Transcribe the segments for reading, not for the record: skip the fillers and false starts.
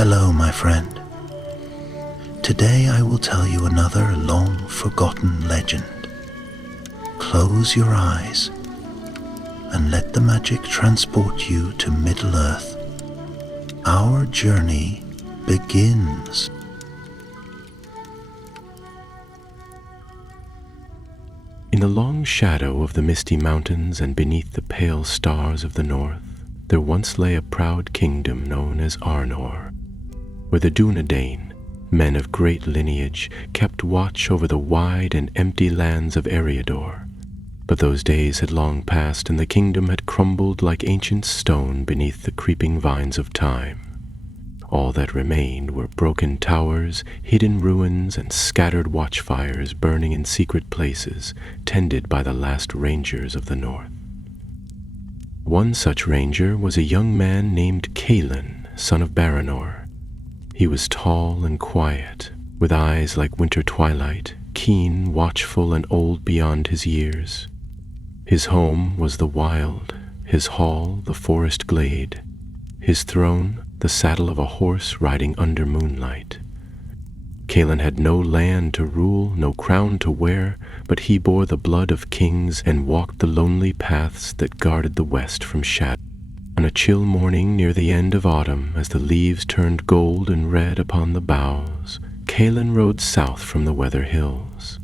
Hello, my friend. Today I will tell you another long-forgotten legend. Close your eyes and let the magic transport you to Middle-earth. Our journey begins. In the long shadow of the misty mountains and beneath the pale stars of the north, there once lay a proud kingdom known as Arnor, where the Dunedain, men of great lineage, kept watch over the wide and empty lands of Eriador. But those days had long passed, and the kingdom had crumbled like ancient stone beneath the creeping vines of time. All that remained were broken towers, hidden ruins, and scattered watchfires burning in secret places, tended by the last rangers of the north. One such ranger was a young man named Calin, son of Baranor. He was tall and quiet, with eyes like winter twilight, keen, watchful, and old beyond his years. His home was the wild, his hall the forest glade, his throne the saddle of a horse riding under moonlight. Calin had no land to rule, no crown to wear, but he bore the blood of kings and walked the lonely paths that guarded the west from shadow. On a chill morning near the end of autumn, as the leaves turned gold and red upon the boughs, Calin rode south from the Weather Hills.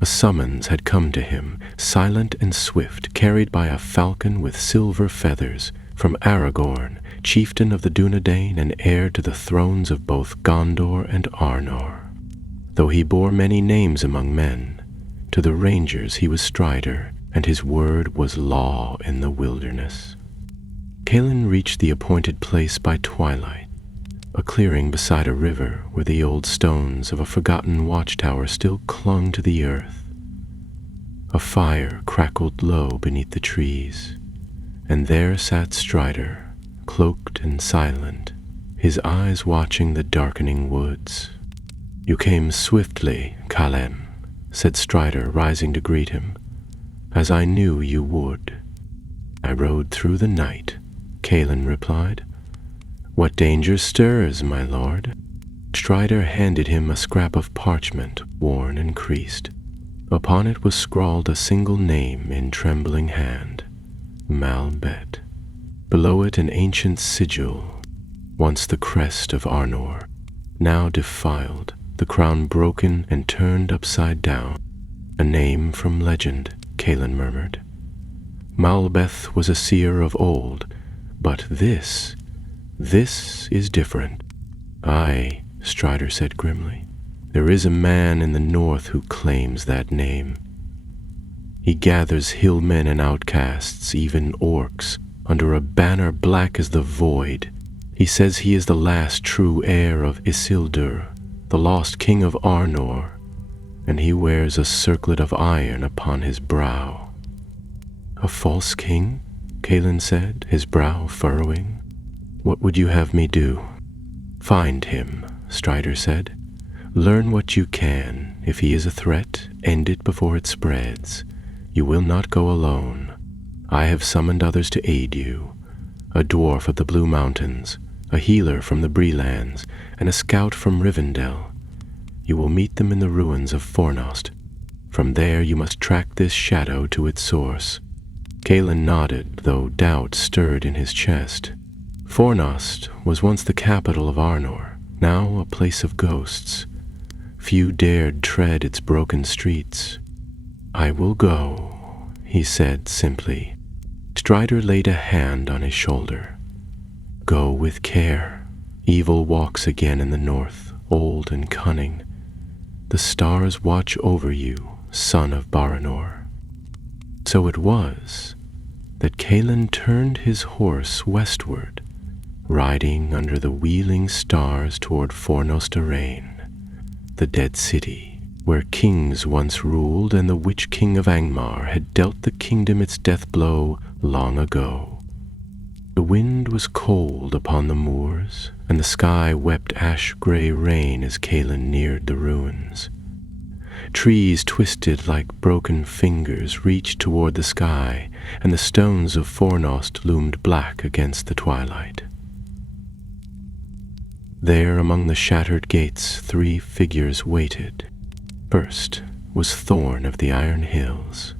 A summons had come to him, silent and swift, carried by a falcon with silver feathers, from Aragorn, chieftain of the Dunedain and heir to the thrones of both Gondor and Arnor. Though he bore many names among men, to the rangers he was Strider, and his word was law in the wilderness. Calin reached the appointed place by twilight, a clearing beside a river where the old stones of a forgotten watchtower still clung to the earth. A fire crackled low beneath the trees, and there sat Strider, cloaked and silent, his eyes watching the darkening woods. "You came swiftly, Calin," said Strider, rising to greet him, "as I knew you would." "I rode through the night," Calin replied. "What danger stirs, my lord?" Strider handed him a scrap of parchment, worn and creased. Upon it was scrawled a single name in trembling hand, Malbet. Below it an ancient sigil, once the crest of Arnor, now defiled, the crown broken and turned upside down. "A name from legend," Calin murmured. "Malbeth was a seer of old, but this is different." "Aye," Strider said grimly. "There is a man in the north who claims that name. He gathers hillmen and outcasts, even orcs, under a banner black as the void. He says he is the last true heir of Isildur, the lost king of Arnor, and he wears a circlet of iron upon his brow." "A false king?" Calin said, his brow furrowing. "What would you have me do?" "Find him," Strider said. "Learn what you can. If he is a threat, end it before it spreads. You will not go alone. I have summoned others to aid you. A dwarf of the Blue Mountains, a healer from the Breelands, and a scout from Rivendell. You will meet them in the ruins of Fornost. From there you must track this shadow to its source." Calin nodded, though doubt stirred in his chest. Fornost was once the capital of Arnor, now a place of ghosts. Few dared tread its broken streets. "I will go," he said simply. Strider laid a hand on his shoulder. "Go with care. Evil walks again in the north, old and cunning. The stars watch over you, son of Baranor." So it was that Calin turned his horse westward, riding under the wheeling stars toward Fornost Arain, the dead city, where kings once ruled and the Witch King of Angmar had dealt the kingdom its death blow long ago. The wind was cold upon the moors, and the sky wept ash-gray rain as Calin neared the ruins. Trees twisted like broken fingers reached toward the sky, and the stones of Fornost loomed black against the twilight. There among the shattered gates 3 figures waited. First was Thorn of the Iron Hills,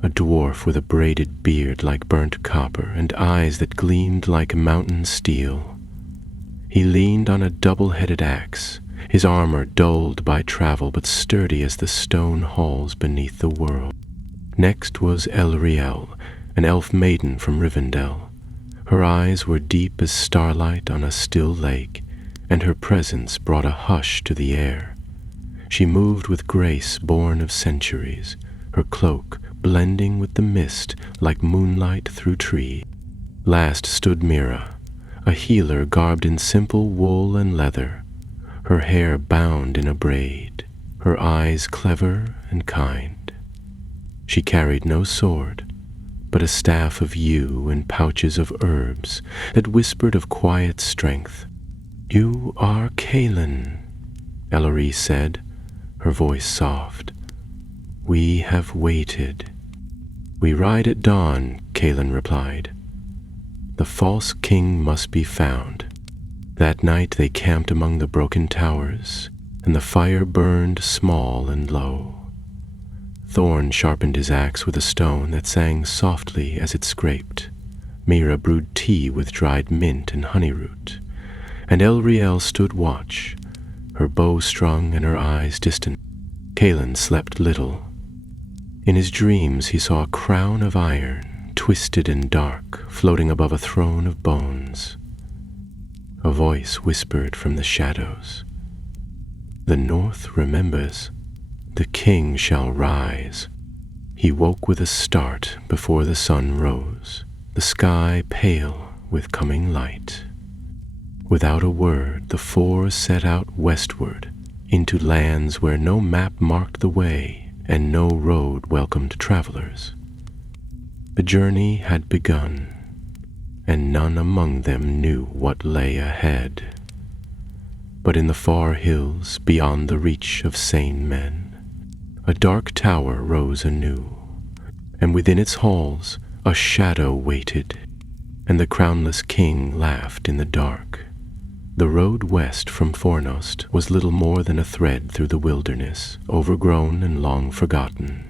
a dwarf with a braided beard like burnt copper and eyes that gleamed like mountain steel. He leaned on a double-headed axe, his armor dulled by travel but sturdy as the stone halls beneath the world. Next was Elriel, an elf maiden from Rivendell. Her eyes were deep as starlight on a still lake, and her presence brought a hush to the air. She moved with grace born of centuries, her cloak blending with the mist like moonlight through trees. Last stood Mira, a healer garbed in simple wool and leather, her hair bound in a braid, her eyes clever and kind. She carried no sword, but a staff of yew and pouches of herbs that whispered of quiet strength. "You are Kaelin," Ellery said, her voice soft. "We have waited." "We ride at dawn," Kaelin replied. "The false king must be found." That night they camped among the broken towers, and the fire burned small and low. Thorn sharpened his axe with a stone that sang softly as it scraped. Mira brewed tea with dried mint and honey root, and Elriel stood watch, her bow strung and her eyes distant. Kaelin slept little. In his dreams he saw a crown of iron, twisted and dark, floating above a throne of bones. A voice whispered from the shadows, "The North remembers. The king shall rise." He woke with a start before the sun rose, the sky pale with coming light. Without a word, the 4 set out westward, into lands where no map marked the way and no road welcomed travelers. The journey had begun, and none among them knew what lay ahead. But in the far hills, beyond the reach of sane men, a dark tower rose anew, and within its halls a shadow waited, and the crownless king laughed in the dark. The road west from Fornost was little more than a thread through the wilderness, overgrown and long forgotten.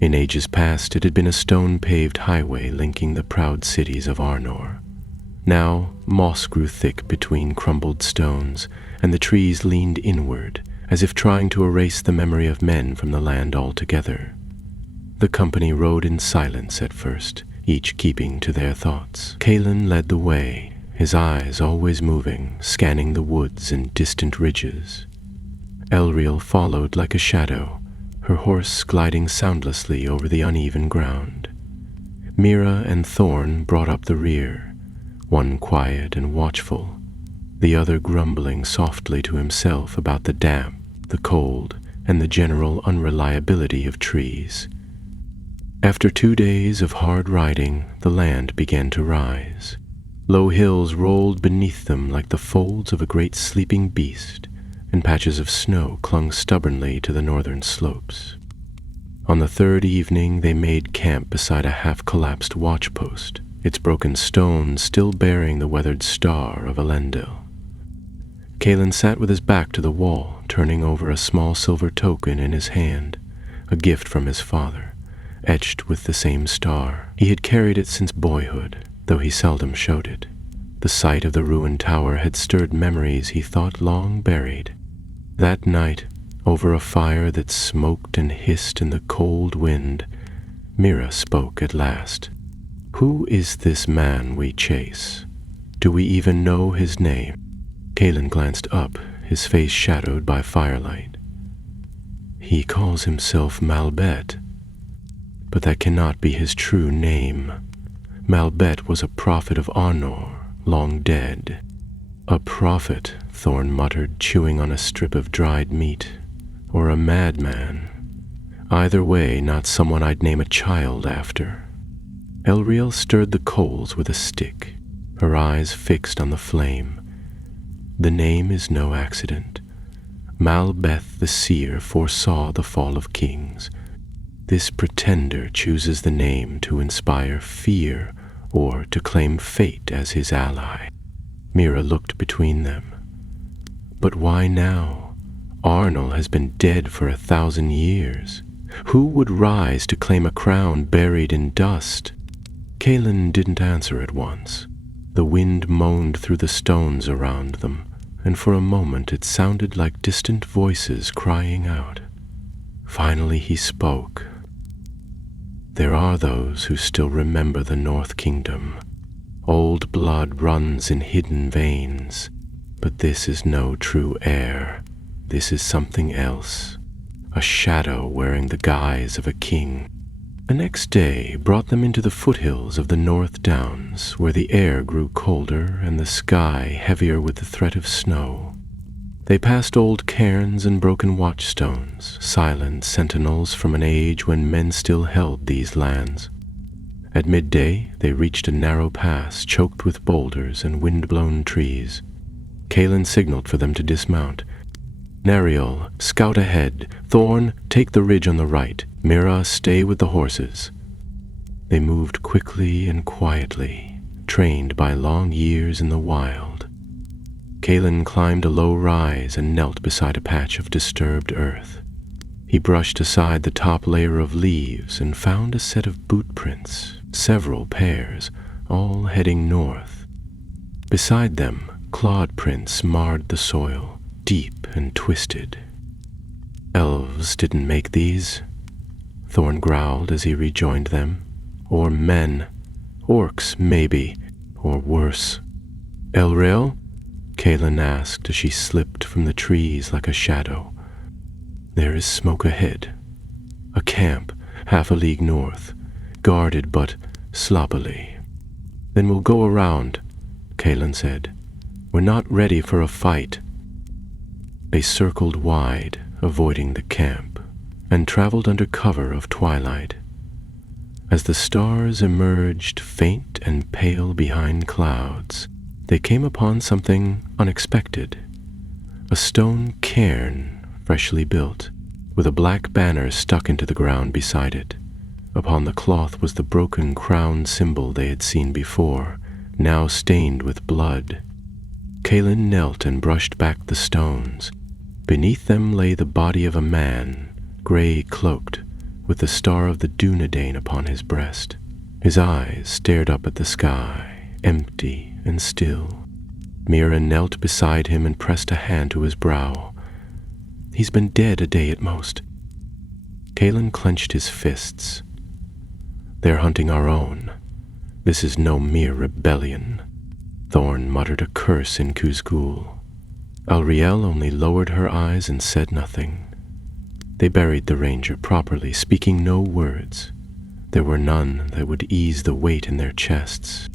In ages past it had been a stone-paved highway linking the proud cities of Arnor. Now moss grew thick between crumbled stones, and the trees leaned inward, as if trying to erase the memory of men from the land altogether. The company rode in silence at first, each keeping to their thoughts. Kaelin led the way, his eyes always moving, scanning the woods and distant ridges. Elriel followed like a shadow, her horse gliding soundlessly over the uneven ground. Mira and Thorn brought up the rear, one quiet and watchful, the other grumbling softly to himself about the damp, the cold, and the general unreliability of trees. After 2 days of hard riding, the land began to rise. Low hills rolled beneath them like the folds of a great sleeping beast, and patches of snow clung stubbornly to the northern slopes. On the 3rd evening they made camp beside a half-collapsed watchpost, its broken stones still bearing the weathered star of Elendil. Kaelin sat with his back to the wall, turning over a small silver token in his hand, a gift from his father, etched with the same star. He had carried it since boyhood, though he seldom showed it. The sight of the ruined tower had stirred memories he thought long buried. That night, over a fire that smoked and hissed in the cold wind, Mira spoke at last. "Who is this man we chase? Do we even know his name?" Kaelin glanced up, his face shadowed by firelight. "He calls himself Malbet, but that cannot be his true name. Malbet was a prophet of Arnor, long dead." "A prophet," Thorn muttered, chewing on a strip of dried meat, "or a madman. Either way, not someone I'd name a child after." Elriel stirred the coals with a stick, her eyes fixed on the flame. "The name is no accident. Malbeth the seer foresaw the fall of kings. This pretender chooses the name to inspire fear or to claim fate as his ally." Mira looked between them, But why now? Arnor has been dead for 1,000 years. Who would rise to claim a crown buried in dust? Kaelin didn't answer at once. The wind moaned through the stones around them, and for a moment it sounded like distant voices crying out. Finally he spoke. There are those who still remember the North Kingdom. Old blood runs in hidden veins, but this is no true heir. This is something else, a shadow wearing the guise of a king. The next day brought them into the foothills of the North Downs, where the air grew colder and the sky heavier with the threat of snow. They passed old cairns and broken watchstones, silent sentinels from an age when men still held these lands. At midday they reached a narrow pass choked with boulders and wind-blown trees. Kaelin signaled for them to dismount. Nariel, scout ahead. Thorn, take the ridge on the right. Mira, stay with the horses. They moved quickly and quietly, trained by long years in the wild. Kaelin climbed a low rise and knelt beside a patch of disturbed earth. He brushed aside the top layer of leaves and found a set of boot prints, several pairs, all heading north. Beside them, clawed prints marred the soil, deep and twisted. Elves didn't make these, Thorn growled as he rejoined them. Or men. Orcs, maybe, or worse. Elrael? Kaelin asked as she slipped from the trees like a shadow. There is smoke ahead. A camp, half a league north, guarded but sloppily. Then we'll go around, Kaelin said. We're not ready for a fight. They circled wide, avoiding the camp, and traveled under cover of twilight. As the stars emerged faint and pale behind clouds, they came upon something unexpected. A stone cairn, freshly built, with a black banner stuck into the ground beside it. Upon the cloth was the broken crown symbol they had seen before, now stained with blood. Kaelin knelt and brushed back the stones. Beneath them lay the body of a man, gray-cloaked, with the star of the Dunedain upon his breast. His eyes stared up at the sky, empty and still. Mira knelt beside him and pressed a hand to his brow. He's been dead a day at most. Kaelin clenched his fists. They're hunting our own. This is no mere rebellion. Thorn muttered a curse in Kuzgul. Alriel only lowered her eyes and said nothing. They buried the ranger properly, speaking no words. There were none that would ease the weight in their chests.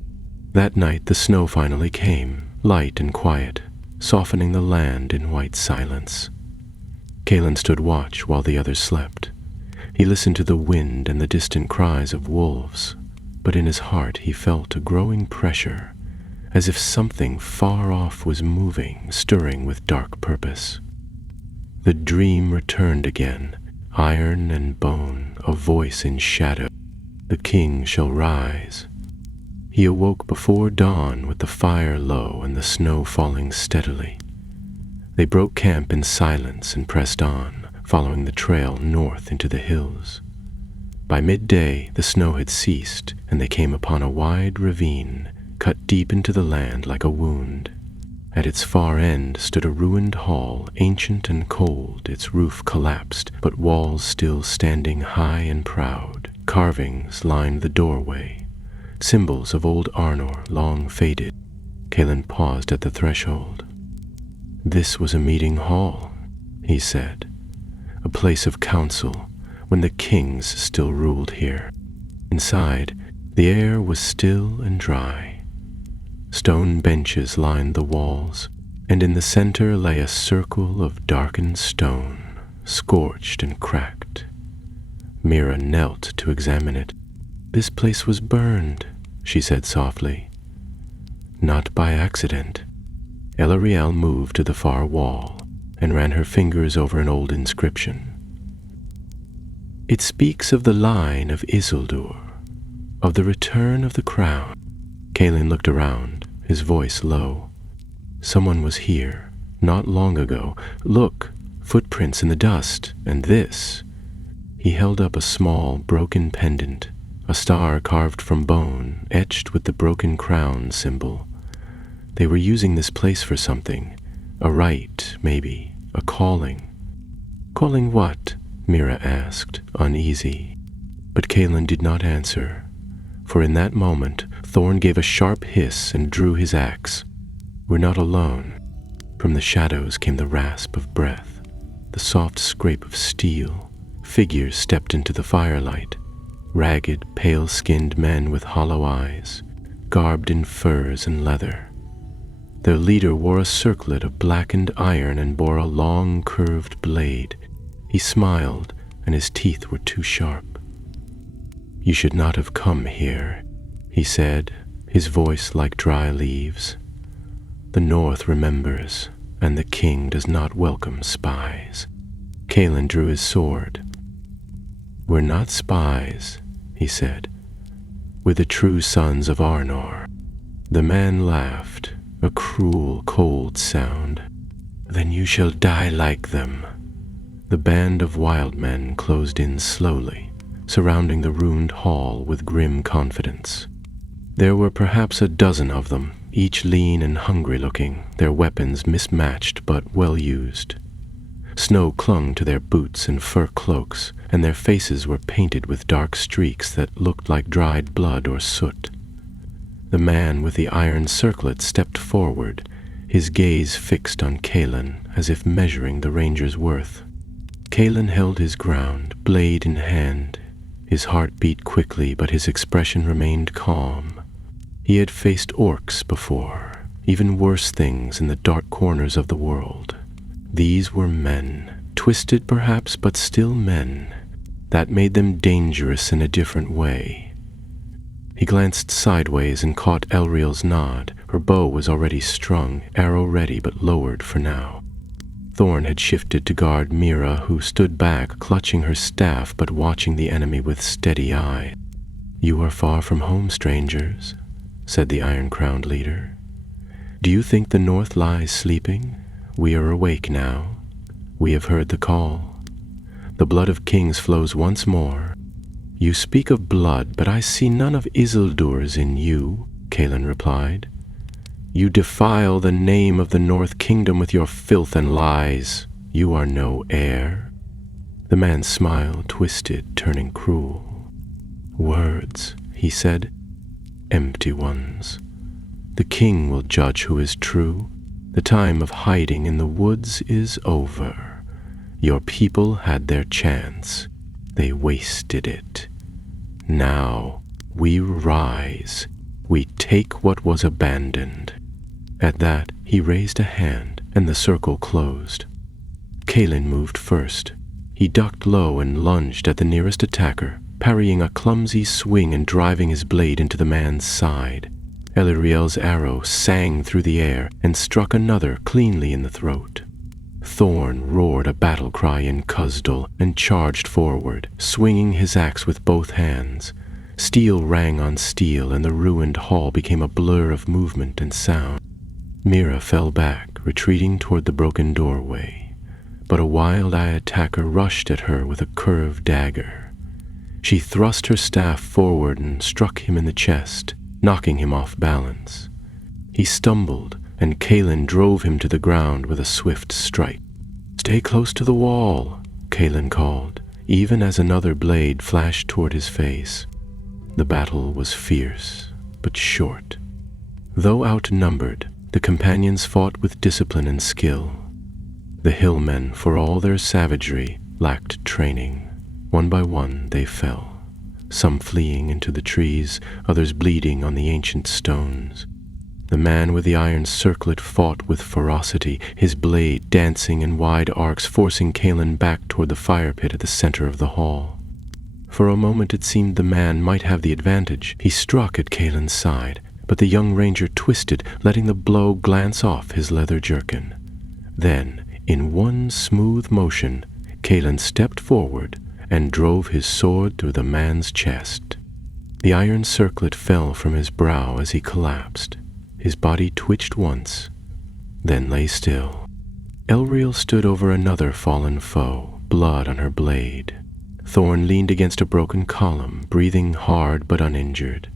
That night the snow finally came, light and quiet, softening the land in white silence. Kaelin stood watch while the others slept. He listened to the wind and the distant cries of wolves, but in his heart he felt a growing pressure, as if something far off was moving, stirring with dark purpose. The dream returned again, iron and bone, a voice in shadow. The king shall rise. He awoke before dawn with the fire low and the snow falling steadily. They broke camp in silence and pressed on, following the trail north into the hills. By midday, the snow had ceased, and they came upon a wide ravine, cut deep into the land like a wound. At its far end stood a ruined hall, ancient and cold, its roof collapsed, but walls still standing high and proud. Carvings lined the doorway, symbols of old Arnor, long faded. Kaelin paused at the threshold. This was a meeting hall, he said, a place of council, when the kings still ruled here. Inside, the air was still and dry. Stone benches lined the walls, and in the center lay a circle of darkened stone, scorched and cracked. Mira knelt to examine it. This place was burned, she said softly. Not by accident. Elariel moved to the far wall and ran her fingers over an old inscription. It speaks of the line of Isildur, of the return of the crown. Kaelin looked around, his voice low. Someone was here, Not long ago. Look, footprints in the dust, and this." He held up a small, broken pendant, a star carved from bone, etched with the broken crown symbol. They were using this place for something, a rite, maybe, a calling. "Calling what?" Mira asked, uneasy. But Kaelin did not answer, for in that moment Thorn gave a sharp hiss and drew his axe. "We're not alone." From the shadows came the rasp of breath, the soft scrape of steel. Figures stepped into the firelight, ragged, pale-skinned men with hollow eyes, garbed in furs and leather. Their leader wore a circlet of blackened iron and bore a long, curved blade. He smiled, and his teeth were too sharp. "You should not have come here," he said, his voice like dry leaves. "The North remembers, and the king does not welcome spies." Kaelin drew his sword. "We're not spies," he said. "We're the true sons of Arnor." The man laughed, a cruel, cold sound. "Then you shall die like them." The band of wild men closed in slowly, surrounding the ruined hall with grim confidence. There were perhaps a dozen of them, each lean and hungry-looking, their weapons mismatched but well used. Snow clung to their boots and fur cloaks, and their faces were painted with dark streaks that looked like dried blood or soot. The man with the iron circlet stepped forward, his gaze fixed on Kaelin as if measuring the ranger's worth. Kaelin held his ground, blade in hand. His heart beat quickly, but his expression remained calm. He had faced orcs before, even worse things in the dark corners of the world. These were men, twisted perhaps, but still men. That made them dangerous in a different way. He glanced sideways and caught Elriel's nod. Her bow was already strung, arrow ready but lowered for now. Thorn had shifted to guard Mira, who stood back, clutching her staff but watching the enemy with steady eye. "You are far from home, strangers," said the iron-crowned leader. "Do you think the North lies sleeping? We are awake now. We have heard the call. The blood of kings flows once more." "You speak of blood, but I see none of Isildur's in you," Kaelin replied. "You defile the name of the North Kingdom with your filth and lies. You are no heir." The man's smile twisted, turning cruel. "Words," he said, "empty ones. The king will judge who is true. The time of hiding in the woods is over. Your people had their chance. They wasted it. Now we rise. We take what was abandoned." At that, he raised a hand, and the circle closed. Kaelin moved first. He ducked low and lunged at the nearest attacker, parrying a clumsy swing and driving his blade into the man's side. Elriel's arrow sang through the air and struck another cleanly in the throat. Thorn roared a battle cry in Khuzdul and charged forward, swinging his axe with both hands. Steel rang on steel, and the ruined hall became a blur of movement and sound. Mira fell back, retreating toward the broken doorway, but a wild-eyed attacker rushed at her with a curved dagger. She thrust her staff forward and struck him in the chest, knocking him off balance. He stumbled, and Kaelin drove him to the ground with a swift strike. "Stay close to the wall," Kaelin called, even as another blade flashed toward his face. The battle was fierce, but short. Though outnumbered, the companions fought with discipline and skill. The hillmen, for all their savagery, lacked training. One by one they fell, some fleeing into the trees, others bleeding on the ancient stones. The man with the iron circlet fought with ferocity, his blade dancing in wide arcs, forcing Kaelin back toward the fire pit at the center of the hall. For a moment it seemed the man might have the advantage. He struck at Kaelin's side, but the young ranger twisted, letting the blow glance off his leather jerkin. Then, in one smooth motion, Kaelin stepped forward and drove his sword through the man's chest. The iron circlet fell from his brow as he collapsed. His body twitched once, then lay still. Elriel stood over another fallen foe, blood on her blade. Thorn leaned against a broken column, breathing hard but uninjured.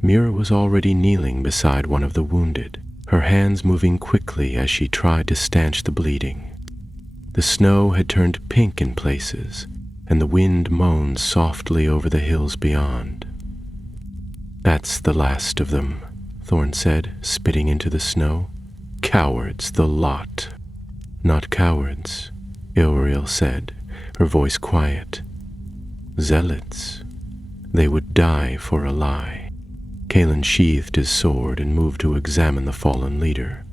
Mira was already kneeling beside one of the wounded, her hands moving quickly as she tried to stanch the bleeding. The snow had turned pink in places, and the wind moaned softly over the hills beyond. "That's the last of them," Thorn said, spitting into the snow. "Cowards, the lot." "Not cowards," Elriel said, her voice quiet. "Zealots. They would die for a lie." Kalen sheathed his sword and moved to examine the fallen leader.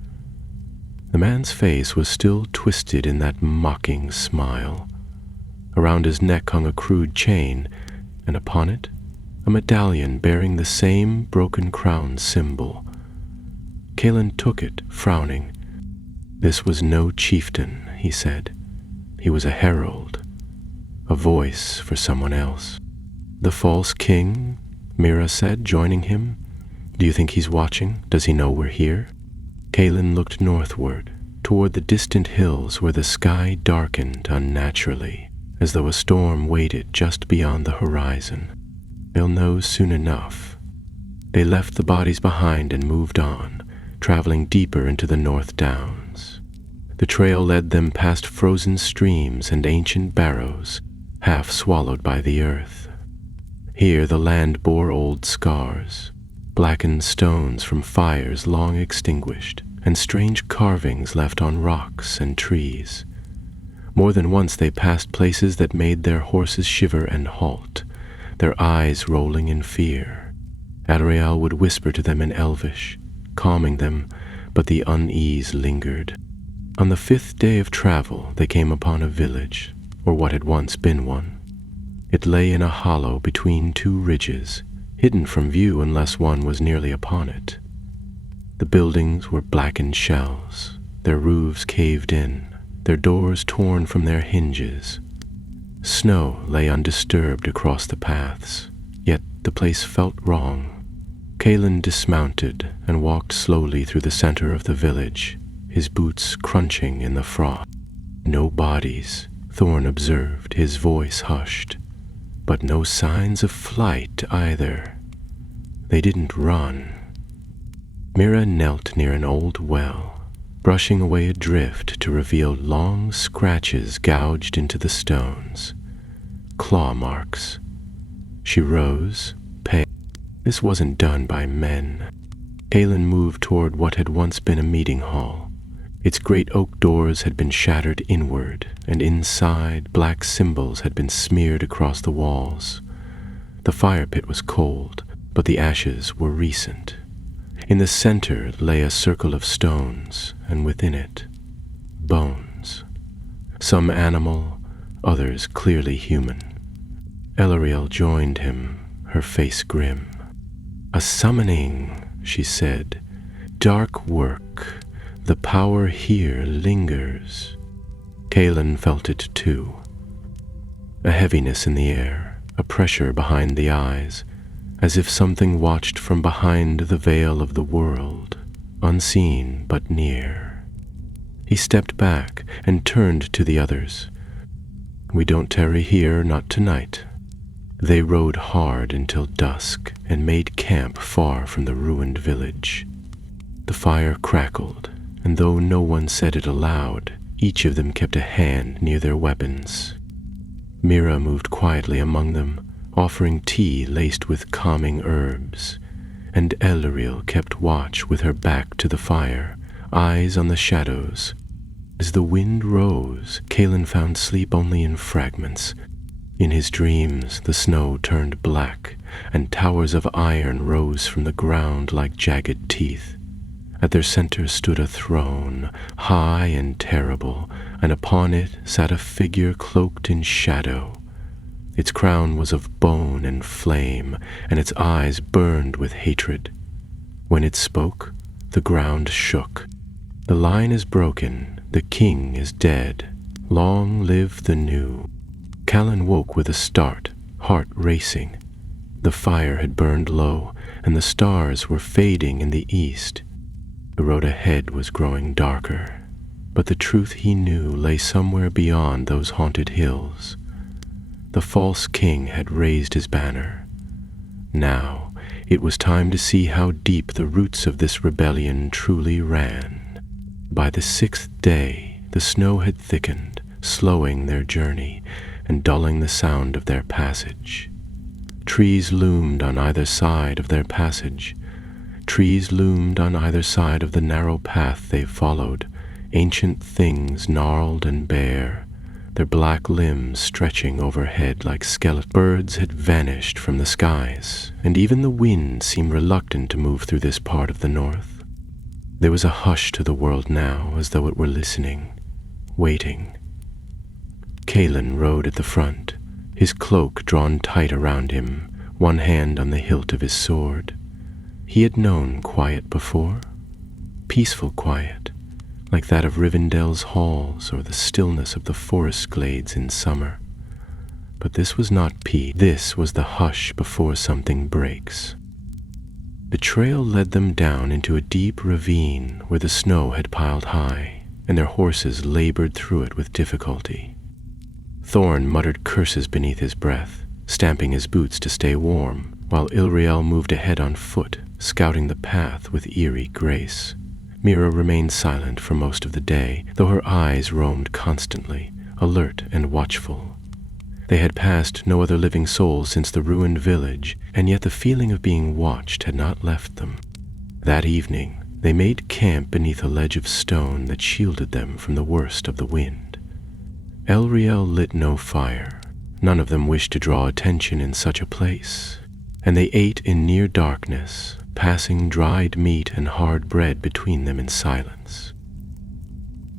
The man's face was still twisted in that mocking smile. Around his neck hung a crude chain, and upon it, a medallion bearing the same broken crown symbol. Kalen took it, frowning. This was no chieftain, he said. He was a herald, a voice for someone else. "The false king?" Mira said, joining him. "Do you think he's watching? Does he know we're here?" Kalen looked northward, toward the distant hills where the sky darkened unnaturally, as though a storm waited just beyond the horizon. "They'll know soon enough." They left the bodies behind and moved on, traveling deeper into the North Downs. The trail led them past frozen streams and ancient barrows, half swallowed by the earth. Here the land bore old scars, blackened stones from fires long extinguished, and strange carvings left on rocks and trees. More than once they passed places that made their horses shiver and halt, their eyes rolling in fear. Adriel would whisper to them in Elvish, calming them, but the unease lingered. On the 5th day of travel, they came upon a village, or what had once been one. It lay in a hollow between two ridges, hidden from view unless one was nearly upon it. The buildings were blackened shells, their roofs caved in, their doors torn from their hinges. Snow lay undisturbed across the paths, yet the place felt wrong. Kalen dismounted and walked slowly through the center of the village, his boots crunching in the frost. No bodies, Thorn observed, his voice hushed. But no signs of flight either. They didn't run. Mira knelt near an old well, brushing away a drift to reveal long scratches gouged into the stones. Claw marks. She rose, pale. This wasn't done by men. Kalen moved toward what had once been a meeting hall. Its great oak doors had been shattered inward, and inside black symbols had been smeared across the walls. The fire pit was cold, but the ashes were recent. In the center lay a circle of stones, and within it, bones. Some animal, others clearly human. Elariel joined him, her face grim. "A summoning," she said. "Dark work. The power here lingers." Kalen felt it too. A heaviness in the air, a pressure behind the eyes, as if something watched from behind the veil of the world, unseen but near. He stepped back and turned to the others. "We don't tarry here, not tonight." They rode hard until dusk and made camp far from the ruined village. The fire crackled, and though no one said it aloud, each of them kept a hand near their weapons. Mira moved quietly among them, offering tea laced with calming herbs, and Elariel kept watch with her back to the fire, eyes on the shadows. As the wind rose, Kalen found sleep only in fragments. In his dreams, the snow turned black, and towers of iron rose from the ground like jagged teeth. At their center stood a throne, high and terrible, and upon it sat a figure cloaked in shadow. Its crown was of bone and flame, and its eyes burned with hatred. When it spoke, the ground shook. "The line is broken, the king is dead. Long live the new." Callan woke with a start, heart racing. The fire had burned low, and the stars were fading in the east. The road ahead was growing darker. But the truth he knew lay somewhere beyond those haunted hills. The false king had raised his banner. Now it was time to see how deep the roots of this rebellion truly ran. By the 6th day, the snow had thickened, slowing their journey and dulling the sound of their passage. Trees loomed on either side of their passage. Trees loomed on either side of the narrow path they followed, ancient things gnarled and bare, their black limbs stretching overhead like skeletons. Birds had vanished from the skies, and even the wind seemed reluctant to move through this part of the north. There was a hush to the world now, as though it were listening, waiting. Calin rode at the front, his cloak drawn tight around him, one hand on the hilt of his sword. He had known quiet before, peaceful quiet, like that of Rivendell's halls or the stillness of the forest glades in summer. But this was not peace. This was the hush before something breaks. The trail led them down into a deep ravine where the snow had piled high, and their horses labored through it with difficulty. Thorn muttered curses beneath his breath, stamping his boots to stay warm, while Ilriel moved ahead on foot, scouting the path with eerie grace. Mira remained silent for most of the day, though her eyes roamed constantly, alert and watchful. They had passed no other living soul since the ruined village, and yet the feeling of being watched had not left them. That evening, they made camp beneath a ledge of stone that shielded them from the worst of the wind. Elriel lit no fire. None of them wished to draw attention in such a place, and they ate in near darkness, passing dried meat and hard bread between them in silence.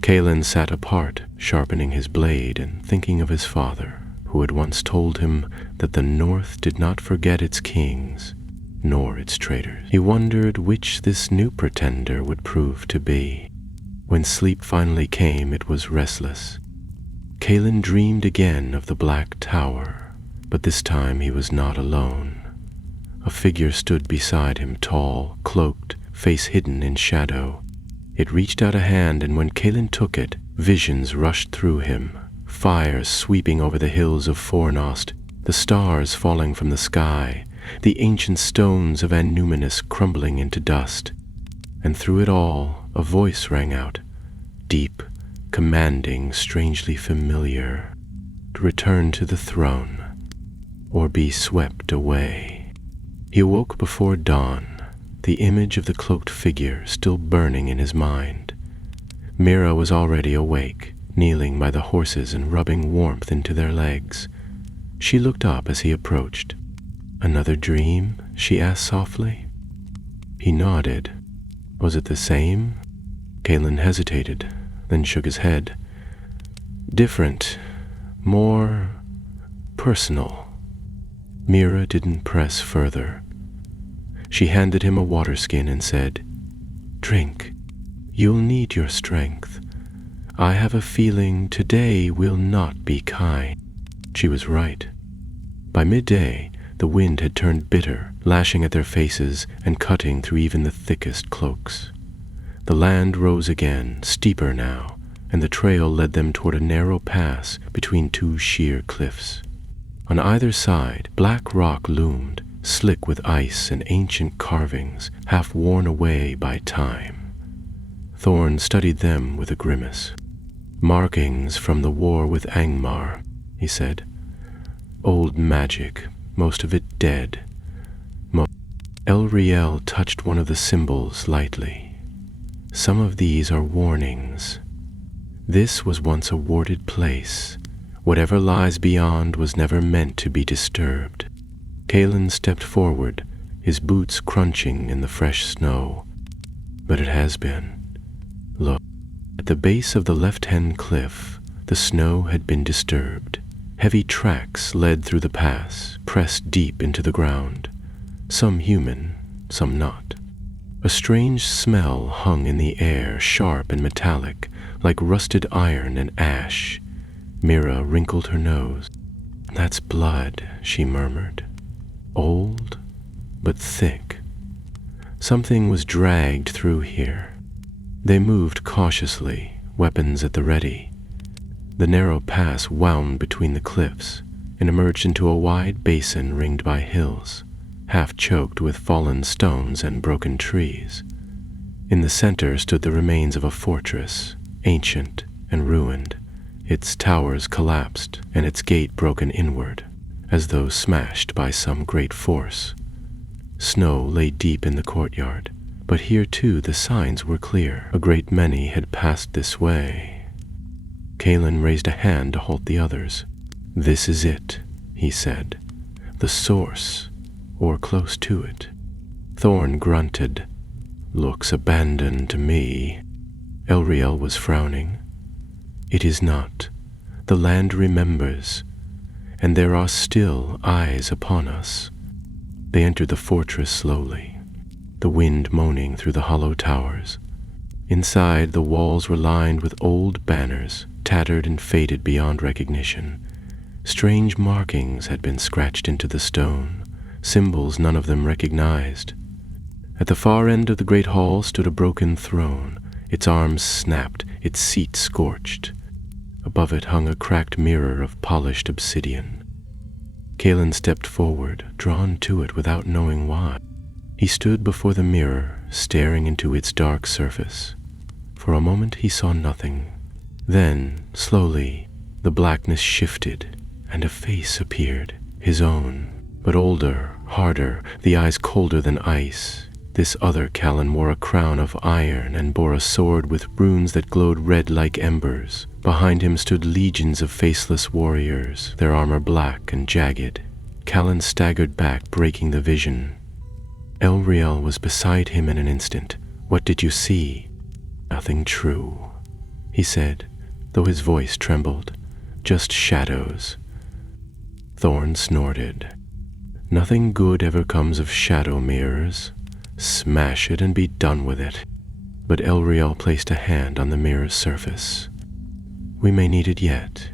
Calin sat apart, sharpening his blade and thinking of his father, who had once told him that the North did not forget its kings, nor its traitors. He wondered which this new pretender would prove to be. When sleep finally came, it was restless. Calin dreamed again of the Black Tower, but this time he was not alone. A figure stood beside him, tall, cloaked, face hidden in shadow. It reached out a hand, and when Calin took it, visions rushed through him, fires sweeping over the hills of Fornost, the stars falling from the sky, the ancient stones of Annúminas crumbling into dust. And through it all, a voice rang out, deep, commanding, strangely familiar, to return to the throne, or be swept away. He awoke before dawn, the image of the cloaked figure still burning in his mind. Mira was already awake, kneeling by the horses and rubbing warmth into their legs. She looked up as he approached. "Another dream?" she asked softly. He nodded. Was it the same? Calin hesitated, then shook his head. Different, more personal. Mira didn't press further. She handed him a water skin and said, "Drink. You'll need your strength. I have a feeling today will not be kind." She was right. By midday, the wind had turned bitter, lashing at their faces and cutting through even the thickest cloaks. The land rose again, steeper now, and the trail led them toward a narrow pass between two sheer cliffs. On either side, black rock loomed, slick with ice and ancient carvings, half worn away by time. Thorn studied them with a grimace. "Markings from the war with Angmar," he said. "Old magic, most of it dead." Elriel touched one of the symbols lightly. "Some of these are warnings. This was once a warded place. Whatever lies beyond was never meant to be disturbed." Calin stepped forward, his boots crunching in the fresh snow. "But it has been. Look." At the base of the left-hand cliff, the snow had been disturbed. Heavy tracks led through the pass, pressed deep into the ground. Some human, some not. A strange smell hung in the air, sharp and metallic, like rusted iron and ash. Mira wrinkled her nose. "That's blood," she murmured. "Old, but thick. Something was dragged through here." They moved cautiously, weapons at the ready. The narrow pass wound between the cliffs and emerged into a wide basin ringed by hills, half choked with fallen stones and broken trees. In the center stood the remains of a fortress, ancient and ruined, its towers collapsed and its gate broken inward, as though smashed by some great force. Snow lay deep in the courtyard, but here too the signs were clear. A great many had passed this way. Calen raised a hand to halt the others. "This is it," he said. "The source, or close to it." Thorn grunted. "Looks abandoned to me." Elriel was frowning. "It is not. The land remembers, and there are still eyes upon us." They entered the fortress slowly, the wind moaning through the hollow towers. Inside, the walls were lined with old banners, tattered and faded beyond recognition. Strange markings had been scratched into the stone, symbols none of them recognized. At the far end of the great hall stood a broken throne, its arms snapped, its seat scorched. Above it hung a cracked mirror of polished obsidian. Calen stepped forward, drawn to it without knowing why. He stood before the mirror, staring into its dark surface. For a moment he saw nothing. Then, slowly, the blackness shifted, and a face appeared, his own, but older, harder, the eyes colder than ice. This other Calen wore a crown of iron and bore a sword with runes that glowed red like embers. Behind him stood legions of faceless warriors, their armor black and jagged. Calen staggered back, breaking the vision. Elriel was beside him in an instant. "What did you see?" "Nothing true," he said, though his voice trembled. "Just shadows." Thorn snorted. "Nothing good ever comes of shadow mirrors. Smash it and be done with it." But Elriel placed a hand on the mirror's surface. "We may need it yet."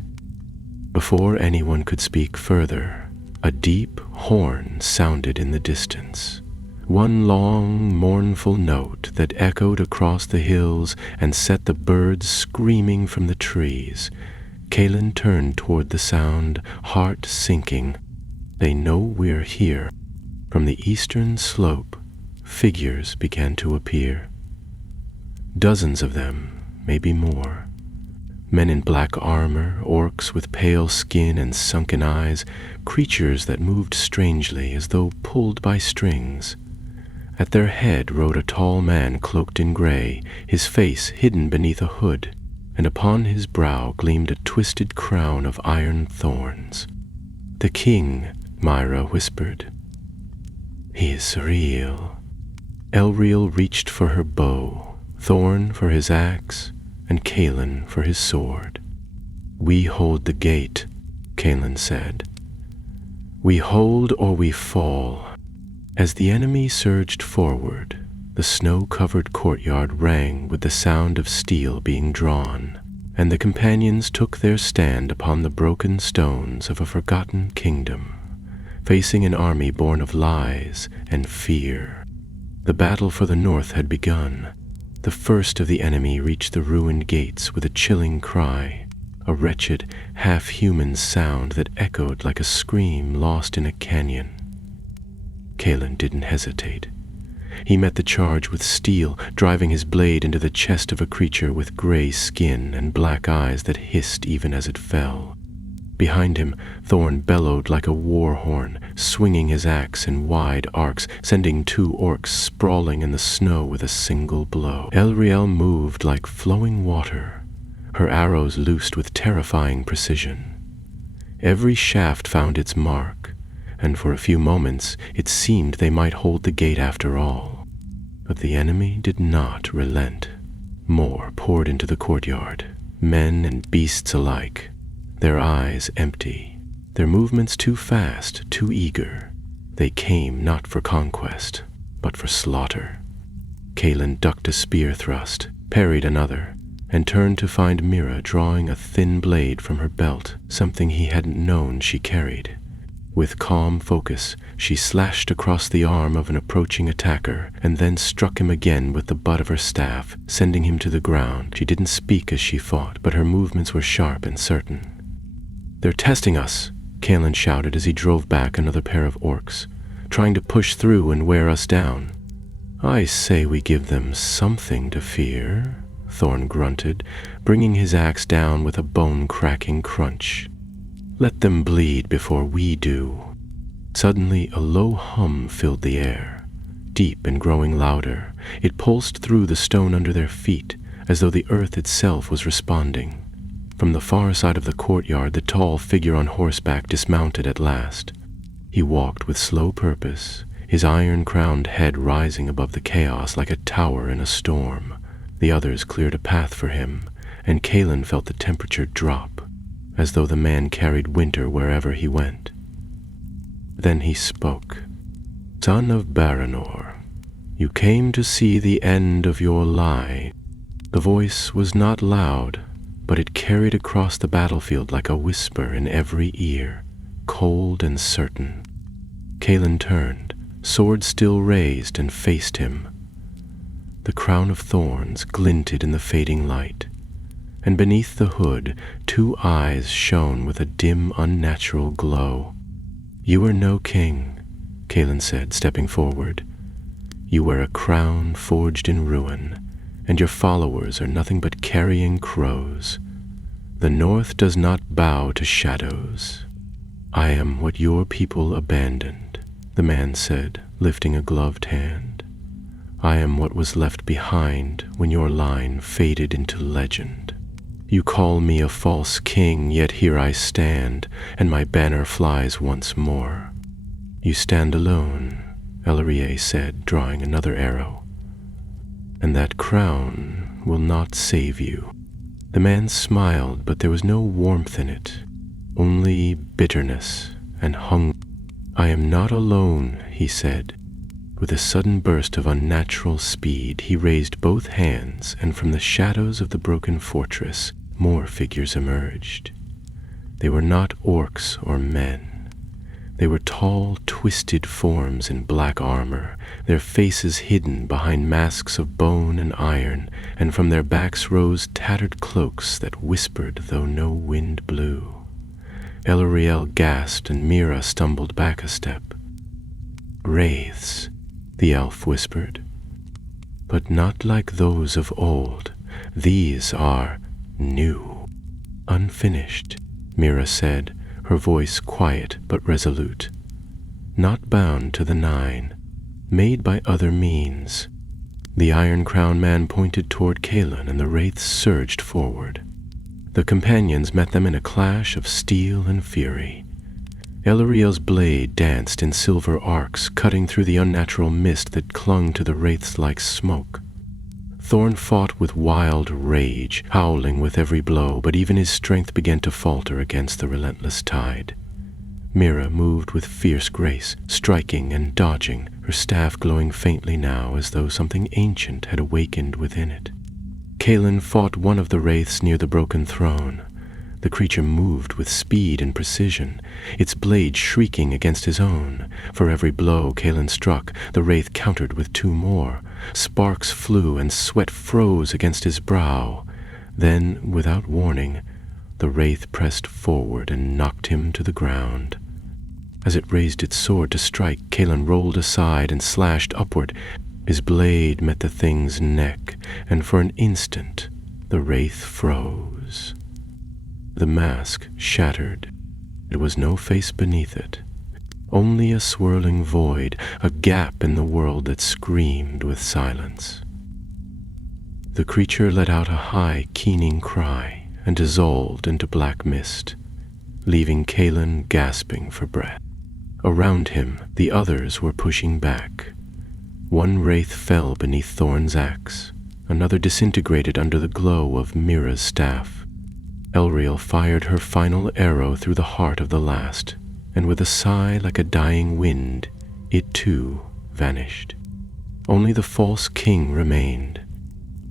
Before anyone could speak further, a deep horn sounded in the distance. One long, mournful note that echoed across the hills and set the birds screaming from the trees. Calen turned toward the sound, heart sinking. "They know we're here." From the eastern slope, figures began to appear. Dozens of them, maybe more. Men in black armor, orcs with pale skin and sunken eyes, creatures that moved strangely as though pulled by strings. At their head rode a tall man cloaked in gray, his face hidden beneath a hood, and upon his brow gleamed a twisted crown of iron thorns. "The king," Myra whispered. "He is surreal." Elriel reached for her bow, Thorn for his axe, and Calen for his sword. "We hold the gate," Calen said. "We hold or we fall." As the enemy surged forward, the snow-covered courtyard rang with the sound of steel being drawn, and the companions took their stand upon the broken stones of a forgotten kingdom, facing an army born of lies and fear. The battle for the north had begun. The first of the enemy reached the ruined gates with a chilling cry, a wretched, half-human sound that echoed like a scream lost in a canyon. Calen didn't hesitate. He met the charge with steel, driving his blade into the chest of a creature with gray skin and black eyes that hissed even as it fell. Behind him, Thorn bellowed like a war horn, swinging his axe in wide arcs, sending two orcs sprawling in the snow with a single blow. Elriel moved like flowing water, her arrows loosed with terrifying precision. Every shaft found its mark, and for a few moments it seemed they might hold the gate after all. But the enemy did not relent. More poured into the courtyard, men and beasts alike, their eyes empty, their movements too fast, too eager. They came not for conquest, but for slaughter. Calen ducked a spear thrust, parried another, and turned to find Mira drawing a thin blade from her belt, something he hadn't known she carried. With calm focus, she slashed across the arm of an approaching attacker and then struck him again with the butt of her staff, sending him to the ground. She didn't speak as she fought, but her movements were sharp and certain. "They're testing us," Kalen shouted as he drove back another pair of orcs, "trying to push through and wear us down." "I say we give them something to fear," Thorn grunted, bringing his axe down with a bone-cracking crunch. "Let them bleed before we do." Suddenly, a low hum filled the air, deep and growing louder. It pulsed through the stone under their feet, as though the earth itself was responding. From the far side of the courtyard, the tall figure on horseback dismounted at last. He walked with slow purpose, his iron-crowned head rising above the chaos like a tower in a storm. The others cleared a path for him, and Kalen felt the temperature drop, as though the man carried winter wherever he went. Then he spoke. "Son of Baranor, you came to see the end of your lie." The voice was not loud, but it carried across the battlefield like a whisper in every ear, cold and certain. Kalen turned, sword still raised, and faced him. The crown of thorns glinted in the fading light, and beneath the hood, 2 eyes shone with a dim, unnatural glow. "You are no king," Kalen said, stepping forward. "You wear a crown forged in ruin, and your followers are nothing but carrying crows. The North does not bow to shadows. I am what your people abandoned," the man said, lifting a gloved hand. "I am what was left behind when your line faded into legend. You call me a false king, yet here I stand, and my banner flies once more." "You stand alone," Ellerie said, drawing another arrow. "And that crown will not save you." The man smiled, but there was no warmth in it, only bitterness and hunger. "I am not alone," he said. With a sudden burst of unnatural speed, he raised both hands, and from the shadows of the broken fortress, more figures emerged. They were not orcs or men. They were tall, twisted forms in black armor, their faces hidden behind masks of bone and iron, and from their backs rose tattered cloaks that whispered though no wind blew. Eluriel gasped, and Mira stumbled back a step. "Wraiths," the elf whispered. "But not like those of old. These are new." "Unfinished," Mira said, her voice quiet but resolute. "Not bound to the 9, made by other means." The Iron Crown man pointed toward Kalen, and the wraiths surged forward. The companions met them in a clash of steel and fury. Eluriel's blade danced in silver arcs, cutting through the unnatural mist that clung to the wraiths like smoke. Thorn fought with wild rage, howling with every blow, but even his strength began to falter against the relentless tide. Mira moved with fierce grace, striking and dodging, her staff glowing faintly now as though something ancient had awakened within it. Kalen fought one of the wraiths near the broken throne. The creature moved with speed and precision, its blade shrieking against his own. For every blow Kalen struck, the wraith countered with 2 more. Sparks flew and sweat froze against his brow. Then, without warning, the wraith pressed forward and knocked him to the ground. As it raised its sword to strike, Kalen rolled aside and slashed upward. His blade met the thing's neck, and for an instant the wraith froze. The mask shattered. There was no face beneath it, only a swirling void, a gap in the world that screamed with silence. The creature let out a high, keening cry and dissolved into black mist, leaving Kalen gasping for breath. Around him, the others were pushing back. One wraith fell beneath Thorn's axe, another disintegrated under the glow of Mira's staff. Elriel fired her final arrow through the heart of the last, and with a sigh like a dying wind, it too vanished. Only the false king remained.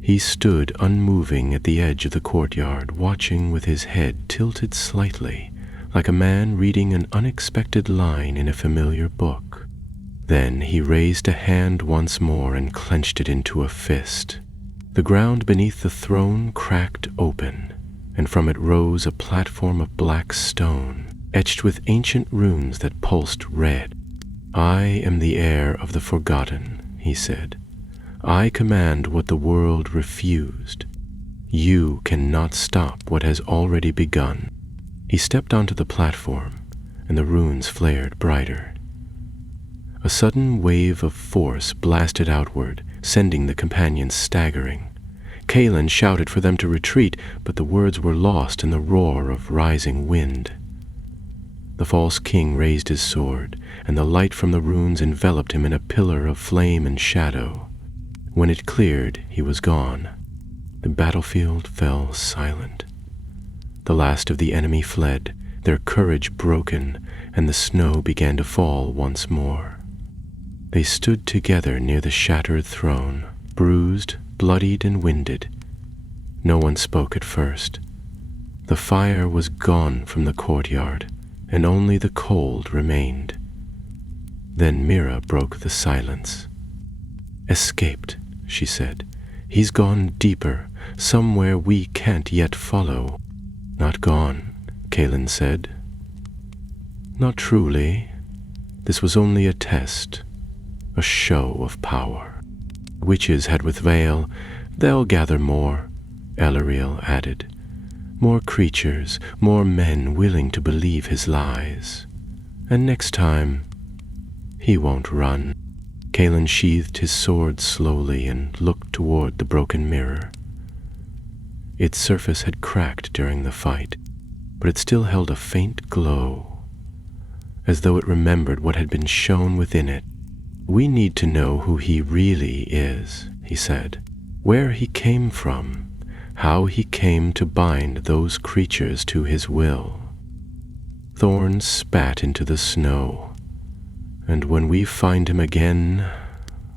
He stood unmoving at the edge of the courtyard, watching with his head tilted slightly, like a man reading an unexpected line in a familiar book. Then he raised a hand once more and clenched it into a fist. The ground beneath the throne cracked open, and from it rose a platform of black stone, etched with ancient runes that pulsed red. "I am the heir of the forgotten," he said. "I command what the world refused. You cannot stop what has already begun." He stepped onto the platform, and the runes flared brighter. A sudden wave of force blasted outward, sending the companions staggering. Kaelin shouted for them to retreat, but the words were lost in the roar of rising wind. The false king raised his sword, and the light from the runes enveloped him in a pillar of flame and shadow. When it cleared, he was gone. The battlefield fell silent. The last of the enemy fled, their courage broken, and the snow began to fall once more. They stood together near the shattered throne, bruised, bloodied, and winded. No one spoke at first. The fire was gone from the courtyard, and only the cold remained. Then Mira broke the silence. "Escaped," she said. "He's gone deeper, somewhere we can't yet follow." "Not gone," Kaelin said. "Not truly. This was only a test, a show of power. Witches had with Vale. They'll gather more," Eluriel added. "More creatures, more men willing to believe his lies. And next time, he won't run." Kaelin sheathed his sword slowly and looked toward the broken mirror. Its surface had cracked during the fight, but it still held a faint glow, as though it remembered what had been shown within it. "We need to know who he really is," he said. "Where he came from, how he came to bind those creatures to his will." Thorn spat into the snow. "And when we find him again,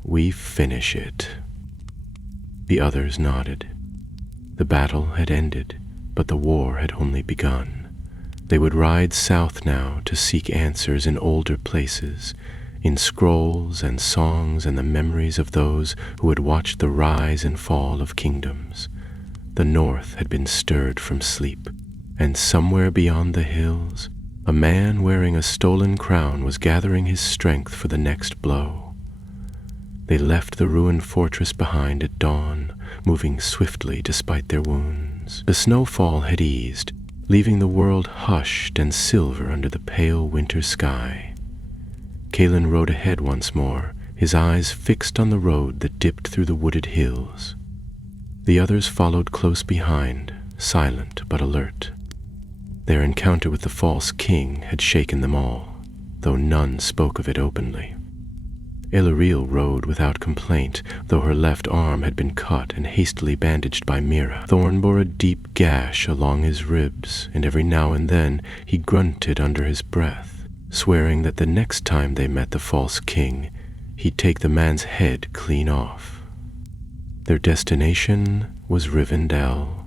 we finish it." The others nodded. The battle had ended, but the war had only begun. They would ride south now to seek answers in older places, in scrolls and songs and the memories of those who had watched the rise and fall of kingdoms. The north had been stirred from sleep, and somewhere beyond the hills, a man wearing a stolen crown was gathering his strength for the next blow. They left the ruined fortress behind at dawn, moving swiftly despite their wounds. The snowfall had eased, leaving the world hushed and silver under the pale winter sky. Kaelin rode ahead once more, his eyes fixed on the road that dipped through the wooded hills. The others followed close behind, silent but alert. Their encounter with the false king had shaken them all, though none spoke of it openly. Eluriel rode without complaint, though her left arm had been cut and hastily bandaged by Mira. Thorn bore a deep gash along his ribs, and every now and then he grunted under his breath, swearing that the next time they met the false king, he'd take the man's head clean off. Their destination was Rivendell.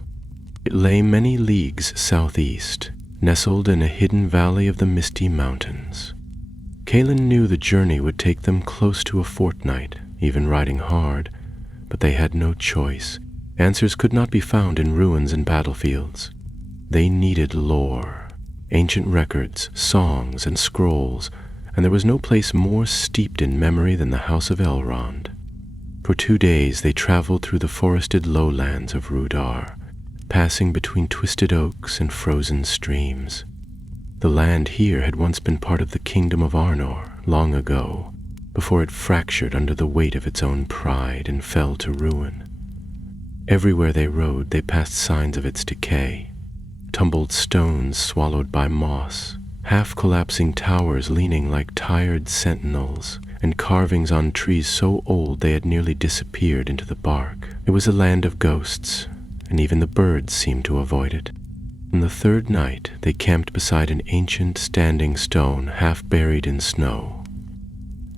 It lay many leagues southeast, nestled in a hidden valley of the Misty Mountains. Kaelin knew the journey would take them close to a fortnight, even riding hard, but they had no choice. Answers could not be found in ruins and battlefields. They needed lore, ancient records, songs, and scrolls, and there was no place more steeped in memory than the House of Elrond. For 2 days they traveled through the forested lowlands of Rudar, passing between twisted oaks and frozen streams. The land here had once been part of the kingdom of Arnor, long ago, before it fractured under the weight of its own pride and fell to ruin. Everywhere they rode, they passed signs of its decay. Tumbled stones swallowed by moss, half-collapsing towers leaning like tired sentinels, and carvings on trees so old they had nearly disappeared into the bark. It was a land of ghosts, and even the birds seemed to avoid it. On the 3rd night, they camped beside an ancient standing stone half buried in snow.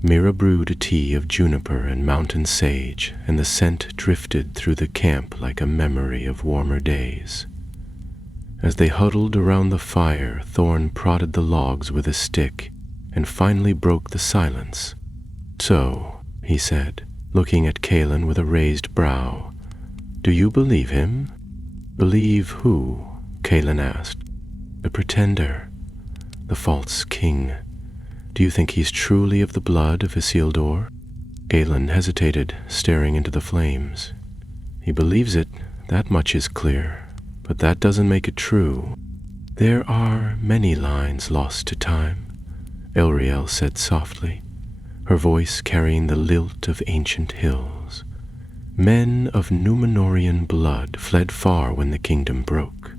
Mira brewed a tea of juniper and mountain sage, and the scent drifted through the camp like a memory of warmer days. As they huddled around the fire, Thorn prodded the logs with a stick and finally broke the silence. "So," he said, looking at Kaelin with a raised brow, "do you believe him?" "Believe who?" Kaelin asked. "The pretender, the false king. Do you think he's truly of the blood of Isildur?" Kaelin hesitated, staring into the flames. "He believes it, that much is clear, but that doesn't make it true." "There are many lines lost to time," Elriel said softly, her voice carrying the lilt of ancient hills. "Men of Númenorian blood fled far when the kingdom broke.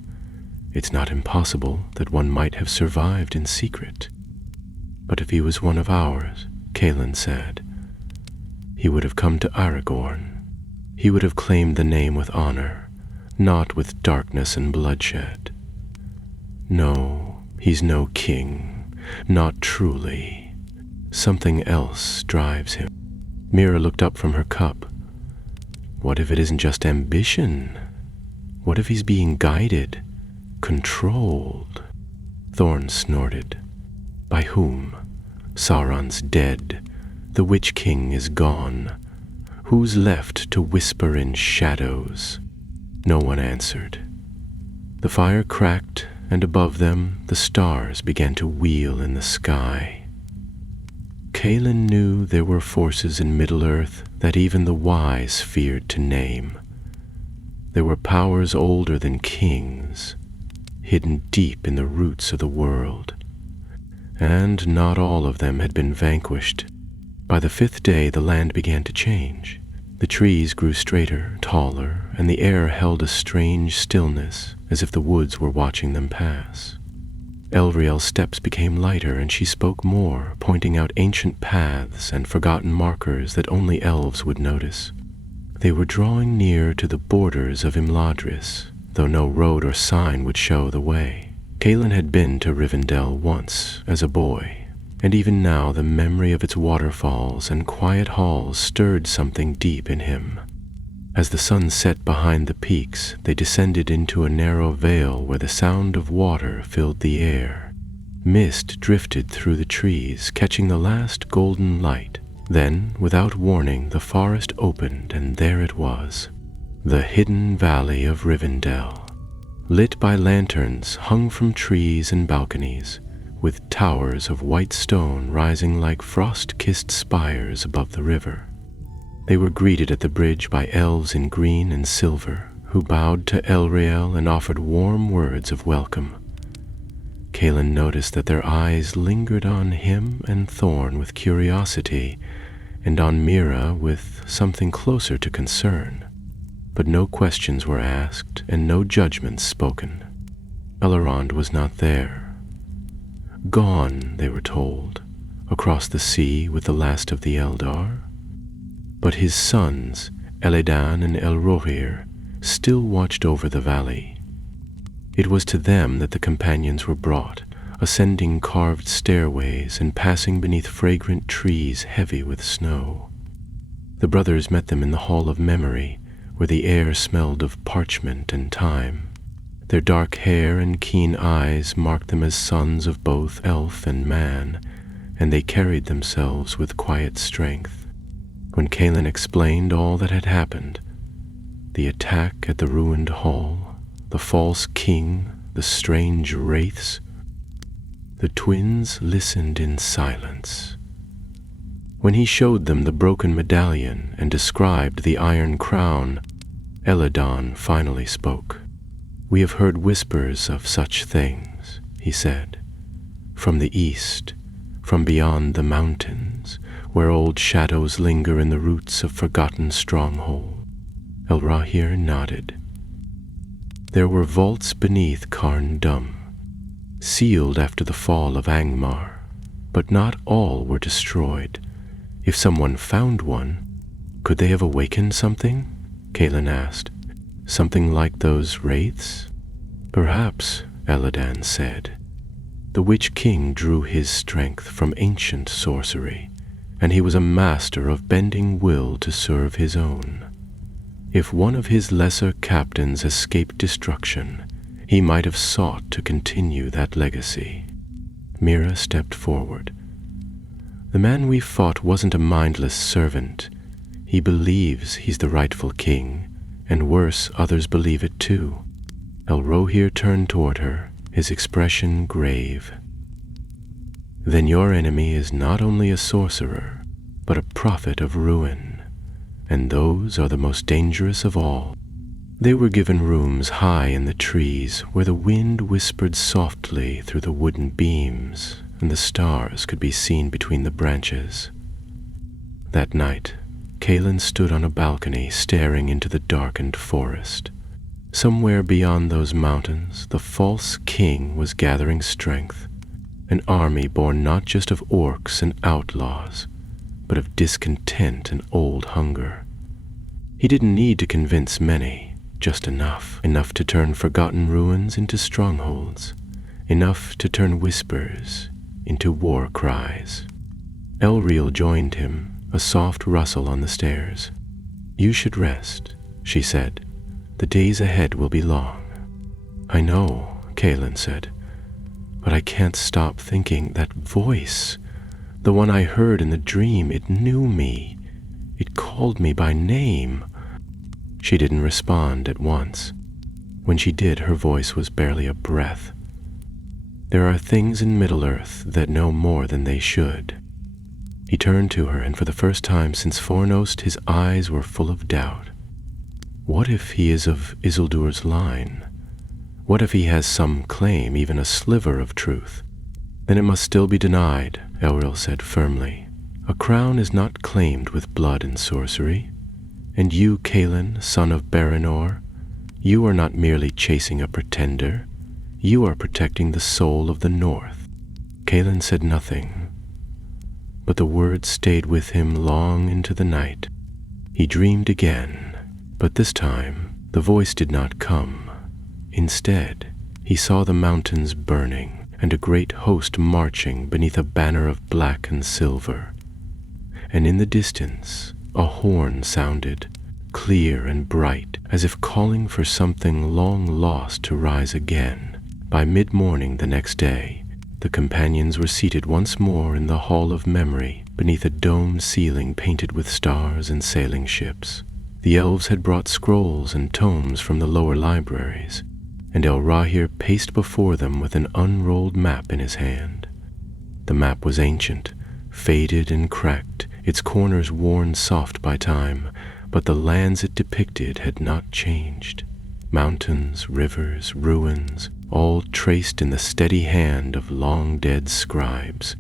It's not impossible that one might have survived in secret. But if he was one of ours," Kaelin said, "he would have come to Aragorn. He would have claimed the name with honor, not with darkness and bloodshed. No, he's no king, not truly. Something else drives him." Mira looked up from her cup. "What if it isn't just ambition? What if he's being guided, controlled?" Thorn snorted. "By whom? Sauron's dead. The Witch King is gone. Who's left to whisper in shadows?" No one answered. The fire cracked, and above them the stars began to wheel in the sky. Kaelin knew there were forces in Middle-earth that even the wise feared to name. There were powers older than kings, hidden deep in the roots of the world. And not all of them had been vanquished. By the 5th day, the land began to change. The trees grew straighter, taller, and the air held a strange stillness, as if the woods were watching them pass. Elriel's steps became lighter, and she spoke more, pointing out ancient paths and forgotten markers that only elves would notice. They were drawing near to the borders of Imladris, though no road or sign would show the way. Kaelin had been to Rivendell once, as a boy, and even now the memory of its waterfalls and quiet halls stirred something deep in him. As the sun set behind the peaks, they descended into a narrow vale where the sound of water filled the air. Mist drifted through the trees, catching the last golden light. Then, without warning, the forest opened, and there it was, the hidden valley of Rivendell, lit by lanterns hung from trees and balconies, with towers of white stone rising like frost-kissed spires above the river. They were greeted at the bridge by elves in green and silver, who bowed to Elriel and offered warm words of welcome. Kaelin noticed that their eyes lingered on him and Thorn with curiosity, and on Mira with something closer to concern. But no questions were asked, and no judgments spoken. Elrond was not there. Gone, they were told, across the sea with the last of the Eldar. But his sons, Elladan and Elrohir, still watched over the valley. It was to them that the companions were brought, ascending carved stairways and passing beneath fragrant trees heavy with snow. The brothers met them in the Hall of Memory, where the air smelled of parchment and time. Their dark hair and keen eyes marked them as sons of both elf and man, and they carried themselves with quiet strength. When Kaelin explained all that had happened, the attack at the ruined hall, the false king, the strange wraiths, the twins listened in silence. When he showed them the broken medallion and described the iron crown, Elladan finally spoke. "We have heard whispers of such things," he said, "from the east, from beyond the mountains, where old shadows linger in the roots of forgotten strongholds." Elrohir nodded. There were vaults beneath Carn Dum, sealed after the fall of Angmar, but not all were destroyed. If someone found one, could they have awakened something? Kaelin asked. Something like those wraiths? Perhaps, Elladan said. The Witch King drew his strength from ancient sorcery, and he was a master of bending will to serve his own. If one of his lesser captains escaped destruction, He might have sought to continue that legacy. Mira stepped forward. The man we fought wasn't a mindless servant. He believes he's the rightful king, and worse, others believe it too. Elrohir turned toward her, his expression grave. Then your enemy is not only a sorcerer, but a prophet of ruin, and those are the most dangerous of all. They were given rooms high in the trees where the wind whispered softly through the wooden beams, and the stars could be seen between the branches. That night, Kaelin stood on a balcony staring into the darkened forest. Somewhere beyond those mountains, the false king was gathering strength, an army born not just of orcs and outlaws, but of discontent and old hunger. He didn't need to convince many, just enough to turn forgotten ruins into strongholds, enough to turn whispers into war cries. Elriel joined him, a soft rustle on the stairs. "You should rest," she said. "The days ahead will be long." "I know," Kaelin said, "but I can't stop thinking that voice, the one I heard in the dream, it knew me. It called me by name." She didn't respond at once. When she did, her voice was barely a breath. "There are things in Middle-earth that know more than they should." He turned to her, and for the first time since Fornost, his eyes were full of doubt. What if he is of Isildur's line? What if he has some claim, even a sliver of truth? "Then it must still be denied," Elriel said firmly. "A crown is not claimed with blood and sorcery. And you, Kaelin, son of Baranor, you are not merely chasing a pretender. You are protecting the soul of the North." Kaelin said nothing, but the words stayed with him long into the night. He dreamed again, but this time the voice did not come. Instead, he saw the mountains burning and a great host marching beneath a banner of black and silver. And in the distance, a horn sounded, clear and bright, as if calling for something long lost to rise again. By mid-morning the next day, the companions were seated once more in the Hall of Memory, beneath a domed ceiling painted with stars and sailing ships. The elves had brought scrolls and tomes from the lower libraries, and Elrohir paced before them with an unrolled map in his hand. The map was ancient, faded and cracked, its corners worn soft by time, but the lands it depicted had not changed. Mountains, rivers, ruins, all traced in the steady hand of long-dead scribes.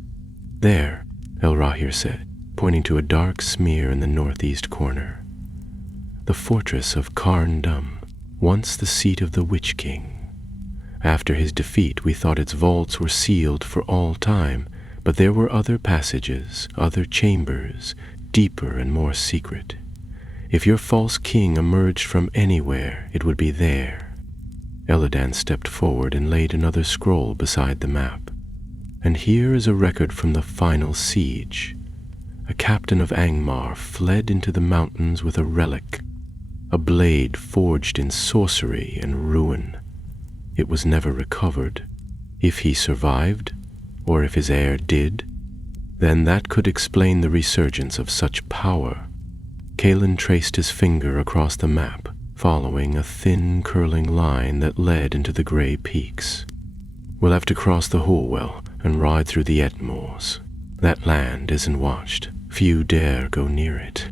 "There," Elrohir said, pointing to a dark smear in the northeast corner. "The fortress of Carn Dum, once the seat of the Witch King. After his defeat, we thought its vaults were sealed for all time, but there were other passages, other chambers, deeper and more secret. If your false king emerged from anywhere, it would be there." Elladan stepped forward and laid another scroll beside the map. "And here is a record from the final siege. A captain of Angmar fled into the mountains with a relic, a blade forged in sorcery and ruin. It was never recovered. If he survived, or if his heir did, then that could explain the resurgence of such power." Kaelin traced his finger across the map, following a thin, curling line that led into the gray peaks. "We'll have to cross the Holwell and ride through the Etmoors. That land isn't watched. Few dare go near it.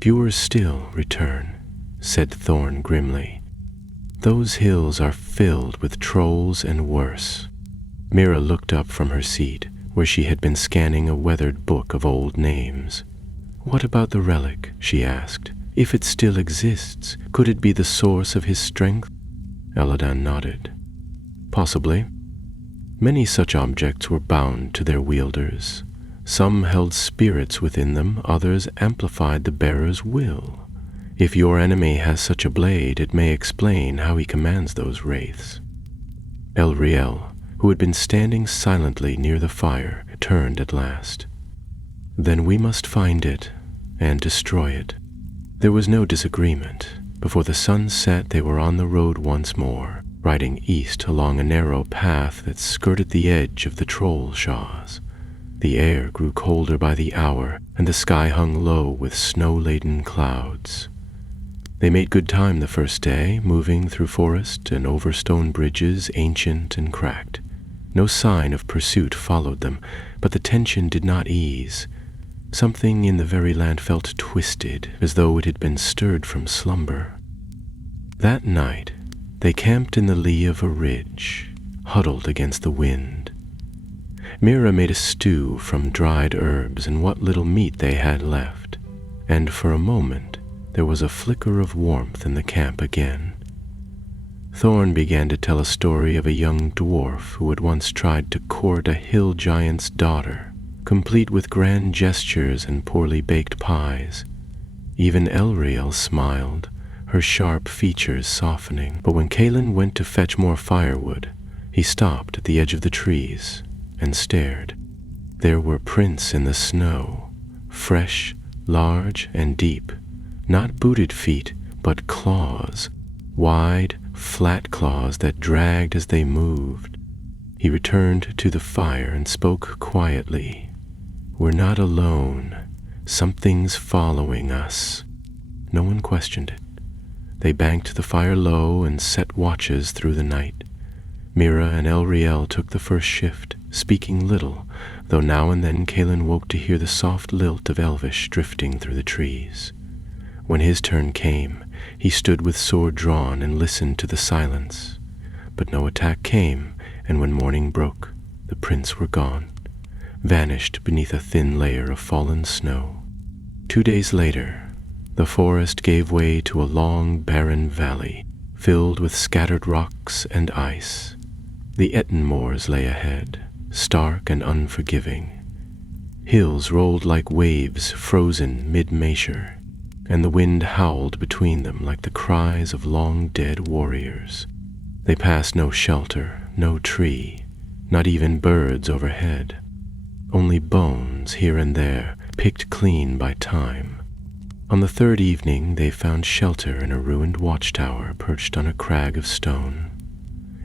Fewer still return," said Thorn grimly. "Those hills are filled with trolls and worse." Mira looked up from her seat, where she had been scanning a weathered book of old names. "What about the relic?" she asked. "If it still exists, could it be the source of his strength?" Elladan nodded. "Possibly. Many such objects were bound to their wielders. Some held spirits within them, others amplified the bearer's will. If your enemy has such a blade, it may explain how he commands those wraiths." Elriel, who had been standing silently near the fire, turned at last. "Then we must find it and destroy it." There was no disagreement. Before the sun set, they were on the road once more, riding east along a narrow path that skirted the edge of the troll shaws. The air grew colder by the hour, and the sky hung low with snow-laden clouds. They made good time the first day, moving through forest and over stone bridges ancient and cracked. No sign of pursuit followed them, but the tension did not ease. Something in the very land felt twisted, as though it had been stirred from slumber. That night, they camped in the lee of a ridge, huddled against the wind. Mira made a stew from dried herbs and what little meat they had left, and for a moment there was a flicker of warmth in the camp again. Thorn began to tell a story of a young dwarf who had once tried to court a hill giant's daughter, complete with grand gestures and poorly baked pies. Even Elriel smiled, her sharp features softening, but when Kaelin went to fetch more firewood, he stopped at the edge of the trees and stared. There were prints in the snow, fresh, large, and deep, not booted feet, but claws, wide, flat claws that dragged as they moved. He returned to the fire and spoke quietly. "We're not alone. Something's following us." No one questioned it. They banked the fire low and set watches through the night. Mira and Elriel took the first shift, speaking little, though now and then Kaelin woke to hear the soft lilt of Elvish drifting through the trees. When his turn came, he stood with sword drawn and listened to the silence. But no attack came, and when morning broke, the prints were gone, vanished beneath a thin layer of fallen snow. 2 days later, the forest gave way to a long, barren valley, filled with scattered rocks and ice. The Etten moors lay ahead, stark and unforgiving. Hills rolled like waves frozen mid-measure, and the wind howled between them like the cries of long-dead warriors. They passed no shelter, no tree, not even birds overhead. Only bones here and there, picked clean by time. On the third evening they found shelter in a ruined watchtower perched on a crag of stone.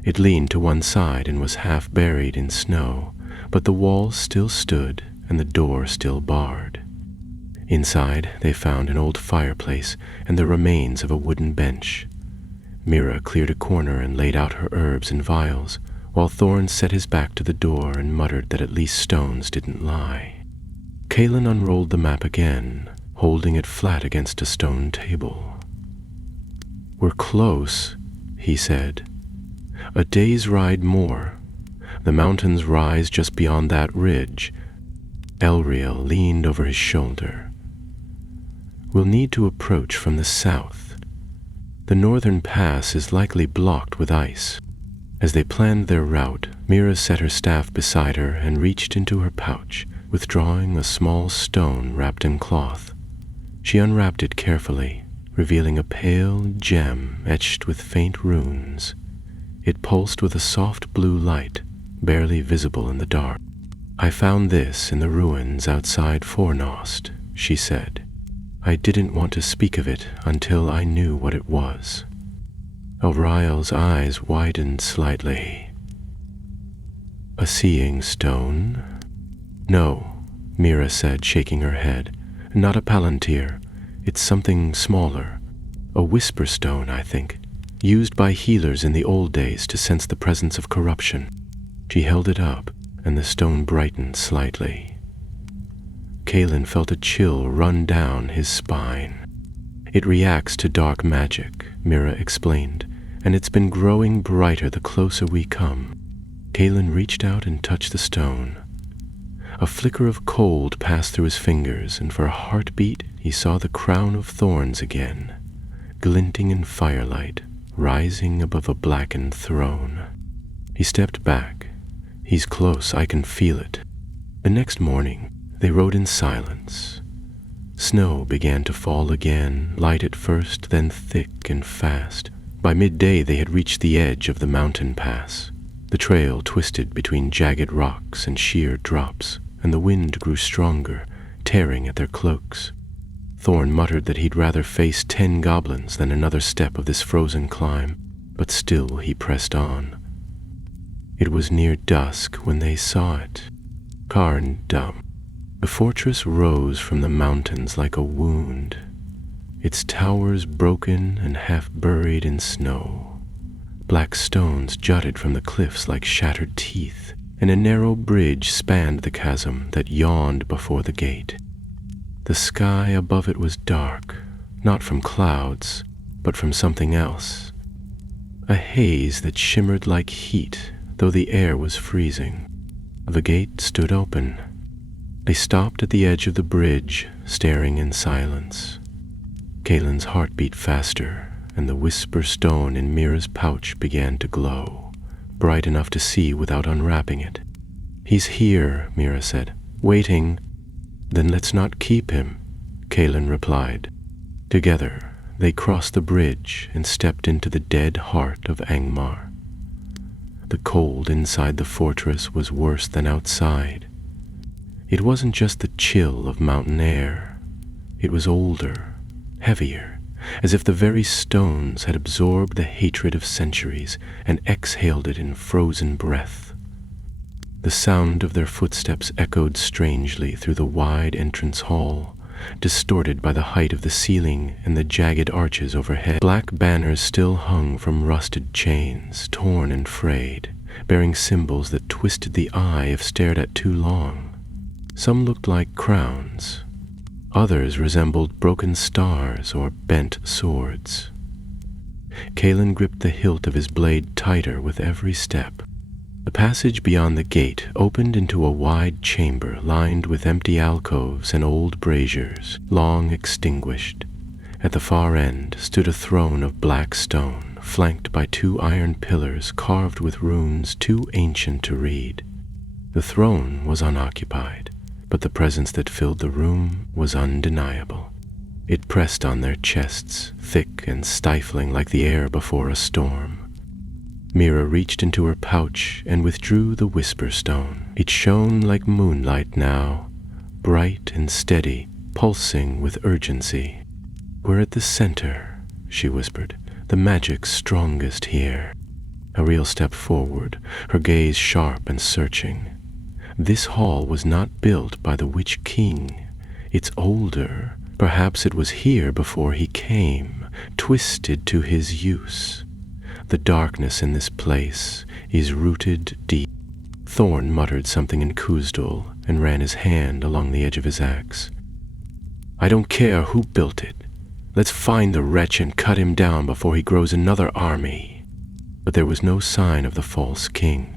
It leaned to one side and was half buried in snow, but the walls still stood and the door still barred. Inside, they found an old fireplace and the remains of a wooden bench. Mira cleared a corner and laid out her herbs in vials, while Thorn set his back to the door and muttered that at least stones didn't lie. Kaelin unrolled the map again, holding it flat against a stone table. "We're close," he said. "A day's ride more. The mountains rise just beyond that ridge." Elriel leaned over his shoulder. "We'll need to approach from the south. The northern pass is likely blocked with ice." As they planned their route, Mira set her staff beside her and reached into her pouch, withdrawing a small stone wrapped in cloth. She unwrapped it carefully, revealing a pale gem etched with faint runes. It pulsed with a soft blue light, barely visible in the dark. "I found this in the ruins outside Fornost," she said. "I didn't want to speak of it until I knew what it was." Elriel's eyes widened slightly. "A seeing stone?" "No," Mira said, shaking her head. "Not a palantir. It's something smaller. A whisper stone, I think, used by healers in the old days to sense the presence of corruption." She held it up, and the stone brightened slightly. Kaelin felt a chill run down his spine. "It reacts to dark magic," Mira explained, "and it's been growing brighter the closer we come." Kaelin reached out and touched the stone. A flicker of cold passed through his fingers, and for a heartbeat he saw the crown of thorns again, glinting in firelight, rising above a blackened throne. He stepped back. "He's close, I can feel it." The next morning, they rode in silence. Snow began to fall again, light at first, then thick and fast. By midday they had reached the edge of the mountain pass. The trail twisted between jagged rocks and sheer drops, and the wind grew stronger, tearing at their cloaks. Thorn muttered that he'd rather face 10 goblins than another step of this frozen climb, but still he pressed on. It was near dusk when they saw it. Carndum. The fortress rose from the mountains like a wound, its towers broken and half buried in snow. Black stones jutted from the cliffs like shattered teeth, and a narrow bridge spanned the chasm that yawned before the gate. The sky above it was dark, not from clouds, but from something else. A haze that shimmered like heat, though the air was freezing. The gate stood open. They stopped at the edge of the bridge, staring in silence. Kaelin's heart beat faster, and the whisper stone in Mira's pouch began to glow, bright enough to see without unwrapping it. "He's here," Mira said, "waiting." "Then let's not keep him," Kaelin replied. Together, they crossed the bridge and stepped into the dead heart of Angmar. The cold inside the fortress was worse than outside. It wasn't just the chill of mountain air. It was older, heavier, as if the very stones had absorbed the hatred of centuries and exhaled it in frozen breath. The sound of their footsteps echoed strangely through the wide entrance hall, distorted by the height of the ceiling and the jagged arches overhead. Black banners still hung from rusted chains, torn and frayed, bearing symbols that twisted the eye if stared at too long. Some looked like crowns. Others resembled broken stars or bent swords. Kaelin gripped the hilt of his blade tighter with every step. The passage beyond the gate opened into a wide chamber lined with empty alcoves and old braziers, long extinguished. At the far end stood a throne of black stone, flanked by 2 iron pillars carved with runes too ancient to read. The throne was unoccupied, but the presence that filled the room was undeniable. It pressed on their chests, thick and stifling like the air before a storm. Mira reached into her pouch and withdrew the whisper stone. It shone like moonlight now, bright and steady, pulsing with urgency. "We're at the center," she whispered, "the magic's strongest here." Ariel stepped forward, her gaze sharp and searching. This hall was not built by the Witch King. It's older. Perhaps it was here before he came, twisted to his use. The darkness in this place is rooted deep. Thorn muttered something in Kuzdul and ran his hand along the edge of his axe. "I don't care who built it. Let's find the wretch and cut him down before he grows another army." But there was no sign of the false king.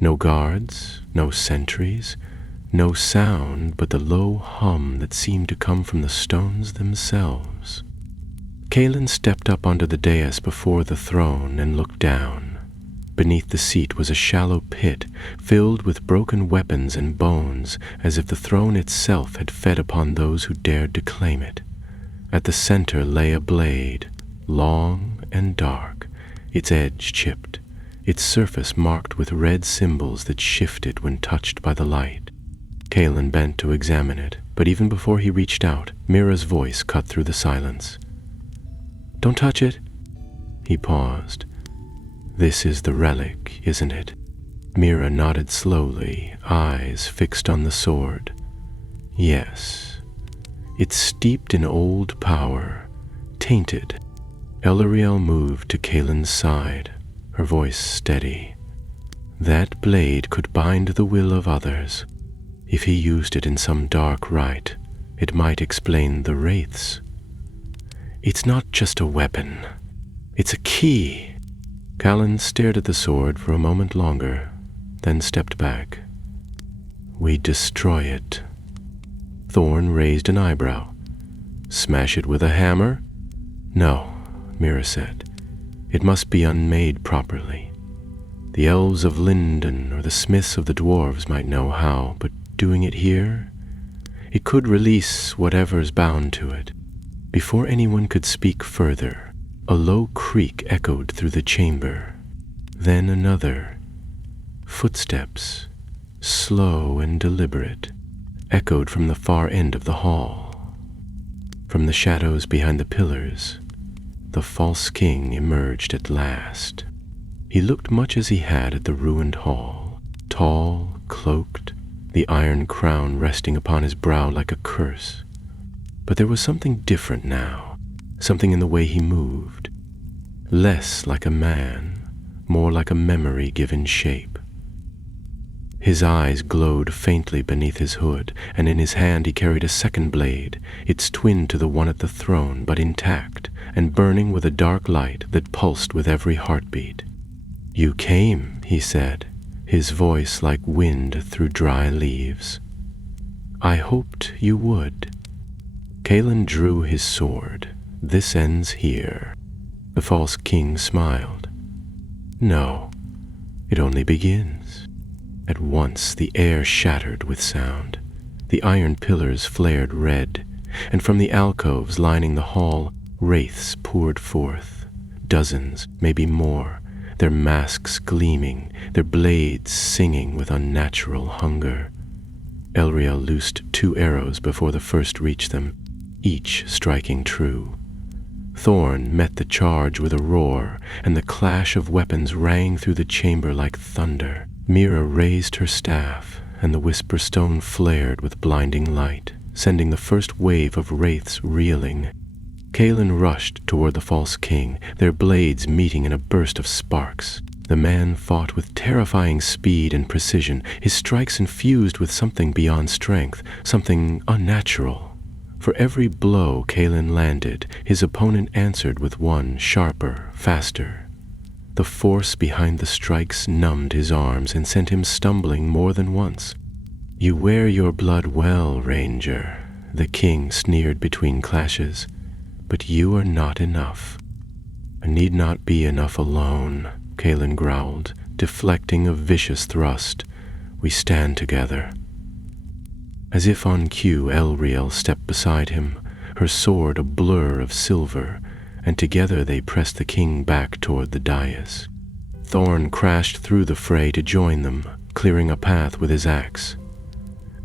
No guards, no sentries, no sound but the low hum that seemed to come from the stones themselves. Kaelin stepped up onto the dais before the throne and looked down. Beneath the seat was a shallow pit filled with broken weapons and bones, as if the throne itself had fed upon those who dared to claim it. At the center lay a blade, long and dark, its edge chipped, its surface marked with red symbols that shifted when touched by the light. Kaelin bent to examine it, but even before he reached out, Mira's voice cut through the silence. "Don't touch it." He paused. "This is the relic, isn't it?" Mira nodded slowly, eyes fixed on the sword. "Yes. It's steeped in old power, tainted." Elariel moved to Kaelin's side, her voice steady. "That blade could bind the will of others. If he used it in some dark rite, it might explain the wraiths. It's not just a weapon. It's a key." Kaelin stared at the sword for a moment longer, then stepped back. "We destroy it." Thorn raised an eyebrow. "Smash it with a hammer?" "No," Mira said. "It must be unmade properly. The elves of Linden or the smiths of the dwarves might know how, but doing it here, it could release whatever's bound to it." Before anyone could speak further, a low creak echoed through the chamber. Then another. Footsteps, slow and deliberate, echoed from the far end of the hall. From the shadows behind the pillars, the false king emerged at last. He looked much as he had at the ruined hall, tall, cloaked, the iron crown resting upon his brow like a curse. But there was something different now, something in the way he moved. Less like a man, more like a memory given shape. His eyes glowed faintly beneath his hood, and in his hand he carried a second blade, its twin to the one at the throne, but intact, and burning with a dark light that pulsed with every heartbeat. "You came," he said, his voice like wind through dry leaves. "I hoped you would." Calen drew his sword. "This ends here." The false king smiled. "No, it only begins." At once the air shattered with sound. The iron pillars flared red, and from the alcoves lining the hall, wraiths poured forth. Dozens, maybe more, their masks gleaming, their blades singing with unnatural hunger. Elriel loosed 2 arrows before the first reached them, each striking true. Thorn met the charge with a roar, and the clash of weapons rang through the chamber like thunder. Mira raised her staff, and the whisper stone flared with blinding light, sending the first wave of wraiths reeling. Calen rushed toward the false king, their blades meeting in a burst of sparks. The man fought with terrifying speed and precision, his strikes infused with something beyond strength, something unnatural. For every blow Calen landed, his opponent answered with one sharper, faster. The force behind the strikes numbed his arms and sent him stumbling more than once. "You wear your blood well, Ranger," the king sneered between clashes, "but you are not enough." "I need not be enough alone," Calen growled, deflecting a vicious thrust. "We stand together." As if on cue, Elriel stepped beside him, her sword a blur of silver, and together they pressed the king back toward the dais. Thorn crashed through the fray to join them, clearing a path with his axe.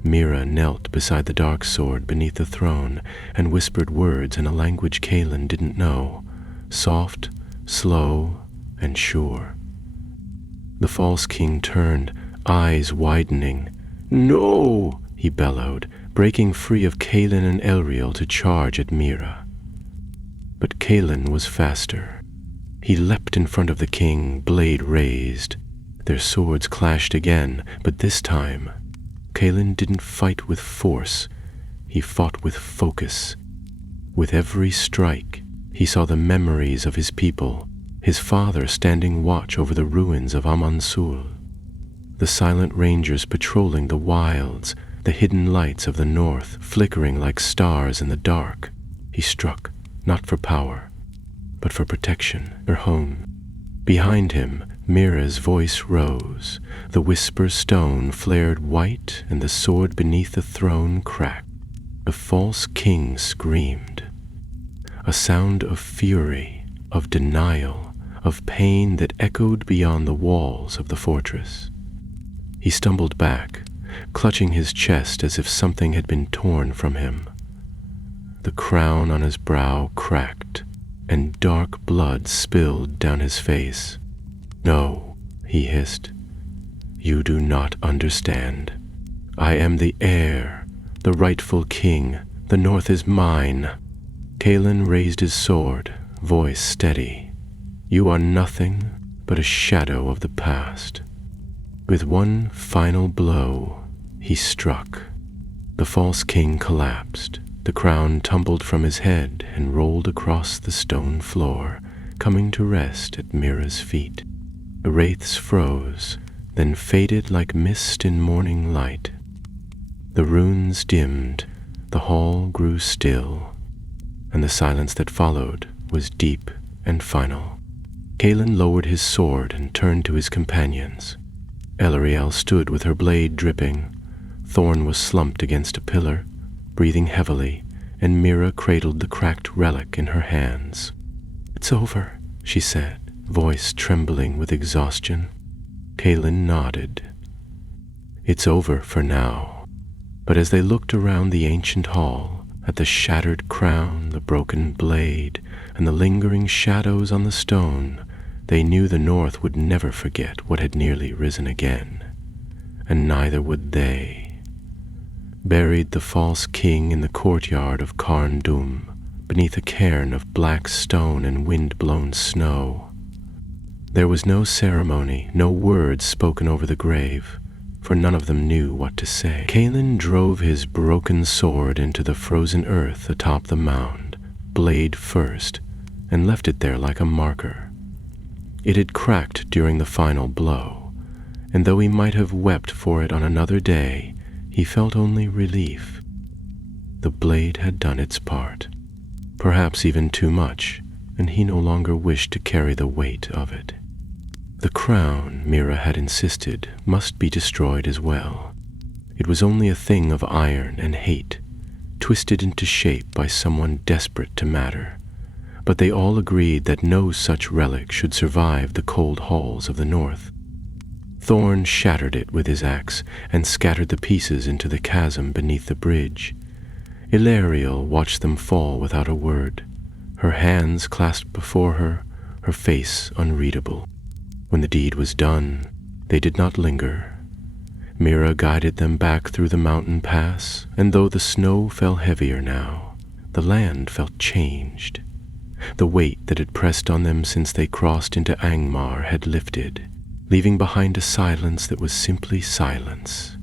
Mira knelt beside the dark sword beneath the throne and whispered words in a language Calen didn't know, soft, slow, and sure. The false king turned, eyes widening. "No!" he bellowed, breaking free of Calen and Elriel to charge at Mira. But Calen was faster. He leapt in front of the king, blade raised. Their swords clashed again, but this time, Calen didn't fight with force. He fought with focus. With every strike, he saw the memories of his people, his father standing watch over the ruins of Amansul, the silent rangers patrolling the wilds, the hidden lights of the north flickering like stars in the dark. He struck, not for power, but for protection, her home. Behind him, Mira's voice rose. The whisper stone flared white, and the sword beneath the throne cracked. The false king screamed. A sound of fury, of denial, of pain that echoed beyond the walls of the fortress. He stumbled back, clutching his chest as if something had been torn from him. The crown on his brow cracked, and dark blood spilled down his face. "No," he hissed. "You do not understand. I am the heir, the rightful king. The north is mine." Calen raised his sword, voice steady. "You are nothing but a shadow of the past." With one final blow, he struck. The false king collapsed. The crown tumbled from his head and rolled across the stone floor, coming to rest at Mira's feet. The wraiths froze, then faded like mist in morning light. The runes dimmed, the hall grew still, and the silence that followed was deep and final. Calen lowered his sword and turned to his companions. Elriel stood with her blade dripping. Thorn was slumped against a pillar, breathing heavily, and Mira cradled the cracked relic in her hands. "It's over," she said, voice trembling with exhaustion. Calen nodded. "It's over for now." But as they looked around the ancient hall, at the shattered crown, the broken blade, and the lingering shadows on the stone, they knew the North would never forget what had nearly risen again, and neither would they. Buried the false king in the courtyard of Carn Dûm, beneath a cairn of black stone and wind-blown snow. There was no ceremony, no words spoken over the grave, for none of them knew what to say. Calin drove his broken sword into the frozen earth atop the mound, blade first, and left it there like a marker. It had cracked during the final blow, and though he might have wept for it on another day, he felt only relief. The blade had done its part, perhaps even too much, and he no longer wished to carry the weight of it. The crown, Mira had insisted, must be destroyed as well. It was only a thing of iron and hate, twisted into shape by someone desperate to matter. But they all agreed that no such relic should survive the cold halls of the North. Thorn shattered it with his axe and scattered the pieces into the chasm beneath the bridge. Ilariel watched them fall without a word, her hands clasped before her, her face unreadable. When the deed was done, they did not linger. Mira guided them back through the mountain pass, and though the snow fell heavier now, the land felt changed. The weight that had pressed on them since they crossed into Angmar had lifted, leaving behind a silence that was simply silence.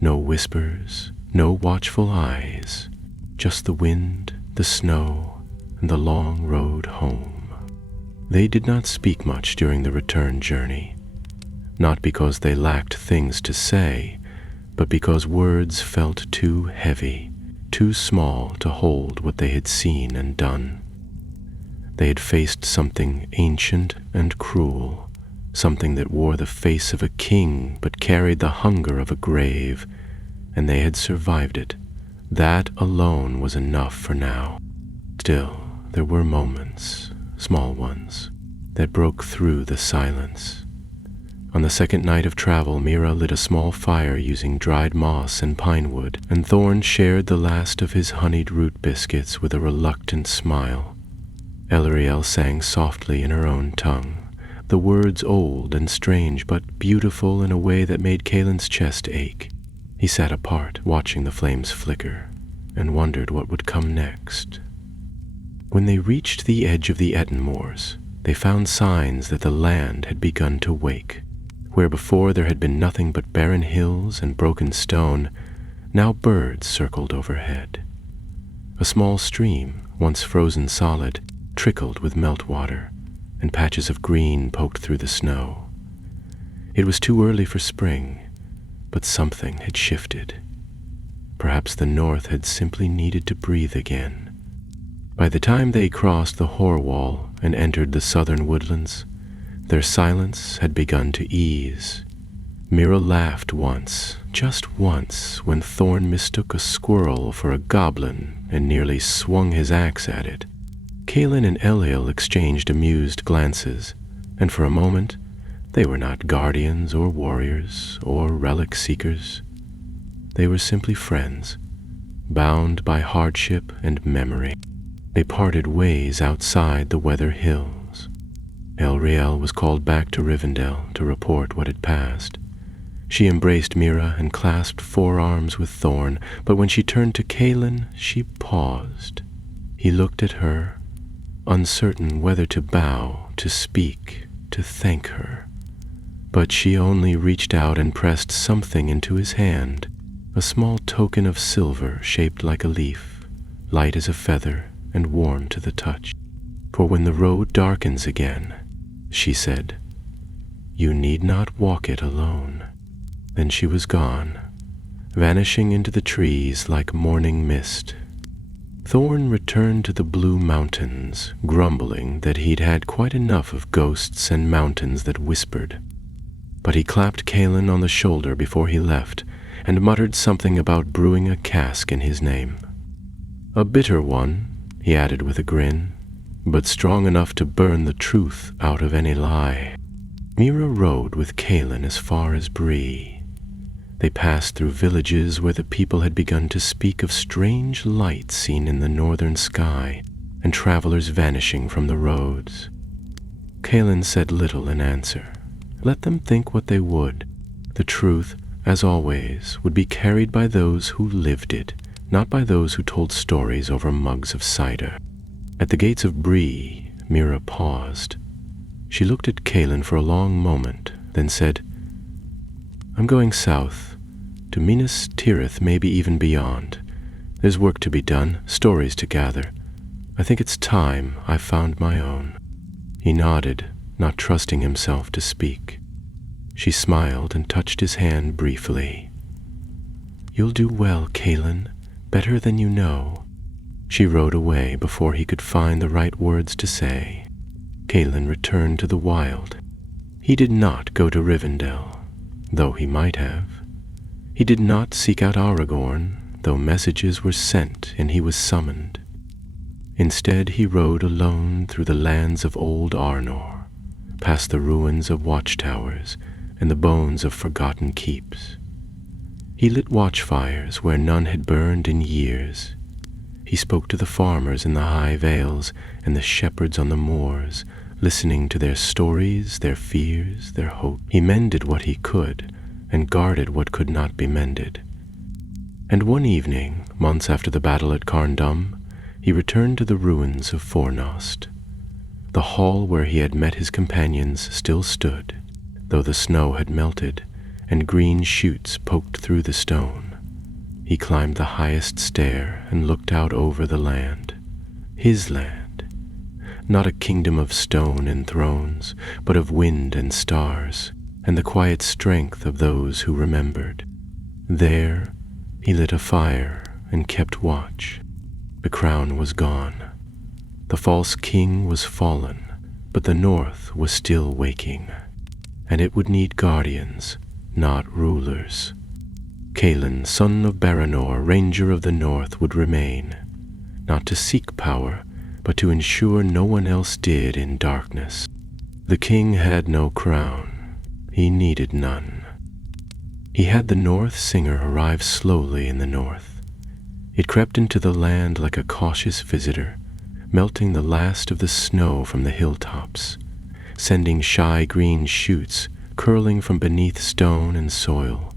No whispers, no watchful eyes, just the wind, the snow, and the long road home. They did not speak much during the return journey, not because they lacked things to say, but because words felt too heavy, too small to hold what they had seen and done. They had faced something ancient and cruel, something that wore the face of a king but carried the hunger of a grave, and they had survived it. That alone was enough for now. Still, there were moments, small ones, that broke through the silence. On the second night of travel, Mira lit a small fire using dried moss and pine wood, and Thorn shared the last of his honeyed root biscuits with a reluctant smile. Elariel sang softly in her own tongue, the words old and strange but beautiful in a way that made Caelin's chest ache. He sat apart, watching the flames flicker, and wondered what would come next. When they reached the edge of the Etten Moors, they found signs that the land had begun to wake. Where before there had been nothing but barren hills and broken stone, now birds circled overhead. A small stream, once frozen solid, trickled with meltwater, and patches of green poked through the snow. It was too early for spring, but something had shifted. Perhaps the North had simply needed to breathe again. By the time they crossed the hoar wall and entered the southern woodlands, their silence had begun to ease. Mira laughed once, just once, when Thorn mistook a squirrel for a goblin and nearly swung his axe at it. Caelin and Eliel exchanged amused glances, and for a moment they were not guardians or warriors or relic seekers. They were simply friends, bound by hardship and memory. They parted ways outside the Weather Hills. Elriel was called back to Rivendell to report what had passed. She embraced Mira and clasped forearms with Thorn, but when she turned to Caelin, she paused. He looked at her, uncertain whether to bow, to speak, to thank her. But she only reached out and pressed something into his hand, a small token of silver shaped like a leaf, light as a feather, and warm to the touch. For when the road darkens again, she said, you need not walk it alone. Then she was gone, vanishing into the trees like morning mist. Thorn returned to the Blue Mountains, grumbling that he'd had quite enough of ghosts and mountains that whispered. But he clapped Caelin on the shoulder before he left, and muttered something about brewing a cask in his name. A bitter one, he added with a grin, but strong enough to burn the truth out of any lie. Mira rode with Caelin as far as Bree. They passed through villages where the people had begun to speak of strange lights seen in the northern sky, and travelers vanishing from the roads. Kaelin said little in answer. Let them think what they would. The truth, as always, would be carried by those who lived it, not by those who told stories over mugs of cider. At the gates of Bree, Mira paused. She looked at Kaelin for a long moment, then said, I'm going south, to Minas Tirith, maybe even beyond. There's work to be done, stories to gather. I think it's time I found my own. He nodded, not trusting himself to speak. She smiled and touched his hand briefly. You'll do well, Kaelin, better than you know. She rode away before he could find the right words to say. Kaelin returned to the wild. He did not go to Rivendell, though he might have. He did not seek out Aragorn, though messages were sent and he was summoned. Instead, he rode alone through the lands of old Arnor, past the ruins of watchtowers and the bones of forgotten keeps. He lit watchfires where none had burned in years. He spoke to the farmers in the high vales and the shepherds on the moors, listening to their stories, their fears, their hopes. He mended what he could and guarded what could not be mended. And one evening, months after the battle at Carndum, he returned to the ruins of Fornost. The hall where he had met his companions still stood, though the snow had melted and green shoots poked through the stone. He climbed the highest stair and looked out over the land. His land. Not a kingdom of stone and thrones, but of wind and stars, and the quiet strength of those who remembered. There, he lit a fire and kept watch. The crown was gone. The false king was fallen, but the north was still waking, and it would need guardians, not rulers. Kaelin, son of Baranor, ranger of the north, would remain, not to seek power, but to ensure no one else did in darkness. The king had no crown. He needed none. He had the North Singer arrive slowly in the north. It crept into the land like a cautious visitor, melting the last of the snow from the hilltops, sending shy green shoots curling from beneath stone and soil.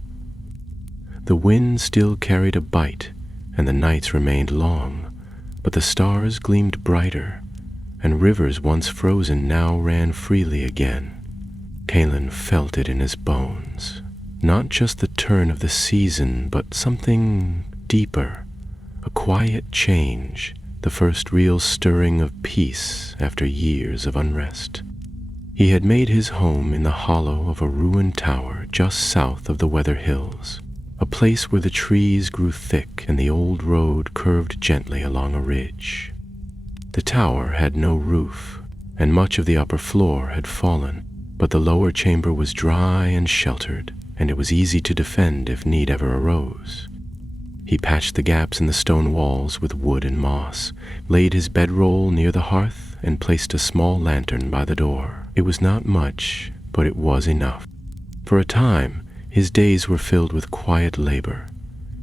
The wind still carried a bite, and the nights remained long, but the stars gleamed brighter, and rivers once frozen now ran freely again. Kaelin felt it in his bones. Not just the turn of the season, but something deeper. A quiet change, the first real stirring of peace after years of unrest. He had made his home in the hollow of a ruined tower just south of the Weather Hills, a place where the trees grew thick and the old road curved gently along a ridge. The tower had no roof, and much of the upper floor had fallen, but the lower chamber was dry and sheltered, and it was easy to defend if need ever arose. He patched the gaps in the stone walls with wood and moss, laid his bedroll near the hearth, and placed a small lantern by the door. It was not much, but it was enough. For a time, his days were filled with quiet labor.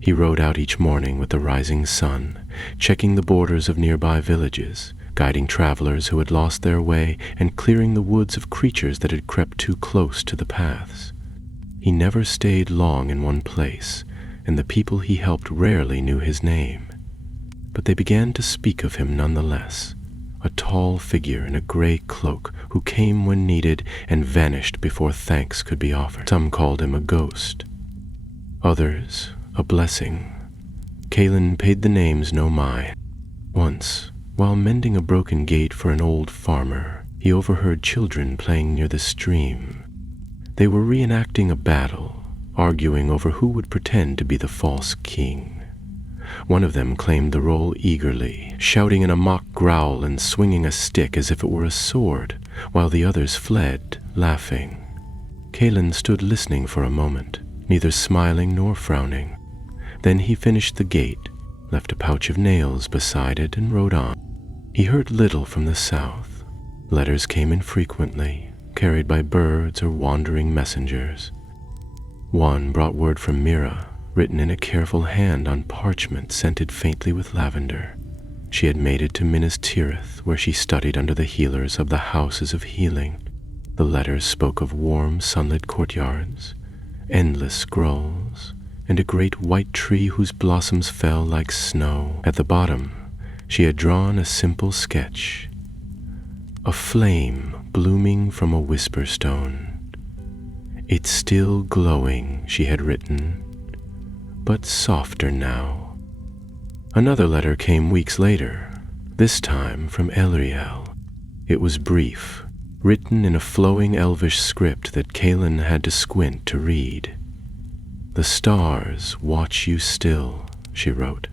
He rode out each morning with the rising sun, checking the borders of nearby villages, guiding travelers who had lost their way, and clearing the woods of creatures that had crept too close to the paths. He never stayed long in one place, and the people he helped rarely knew his name. But they began to speak of him nonetheless, a tall figure in a gray cloak who came when needed and vanished before thanks could be offered. Some called him a ghost, others a blessing. Kaelin paid the names no mind. Once, while mending a broken gate for an old farmer, he overheard children playing near the stream. They were reenacting a battle, arguing over who would pretend to be the false king. One of them claimed the role eagerly, shouting in a mock growl and swinging a stick as if it were a sword, while the others fled, laughing. Kaelin stood listening for a moment, neither smiling nor frowning. Then he finished the gate, left a pouch of nails beside it, and rode on. He heard little from the south. Letters came infrequently, carried by birds or wandering messengers. One brought word from Mira, written in a careful hand on parchment scented faintly with lavender. She had made it to Minas Tirith, where she studied under the healers of the Houses of Healing. The letters spoke of warm, sunlit courtyards, endless scrolls, and a great white tree whose blossoms fell like snow. At the bottom, she had drawn a simple sketch, a flame blooming from a whisper stone. "It's still glowing," she had written, "but softer now." Another letter came weeks later, this time from Elriel. It was brief, written in a flowing elvish script that Kaelin had to squint to read. "The stars watch you still," she wrote,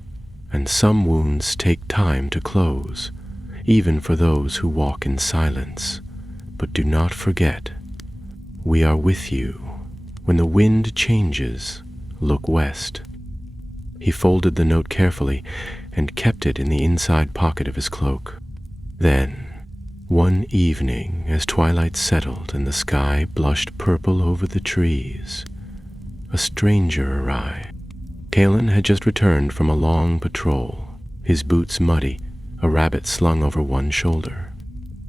"and some wounds take time to close, even for those who walk in silence. But do not forget, we are with you. When the wind changes, look west." He folded the note carefully and kept it in the inside pocket of his cloak. Then, one evening, as twilight settled and the sky blushed purple over the trees, a stranger arrived. Kaelin had just returned from a long patrol, his boots muddy, a rabbit slung over one shoulder.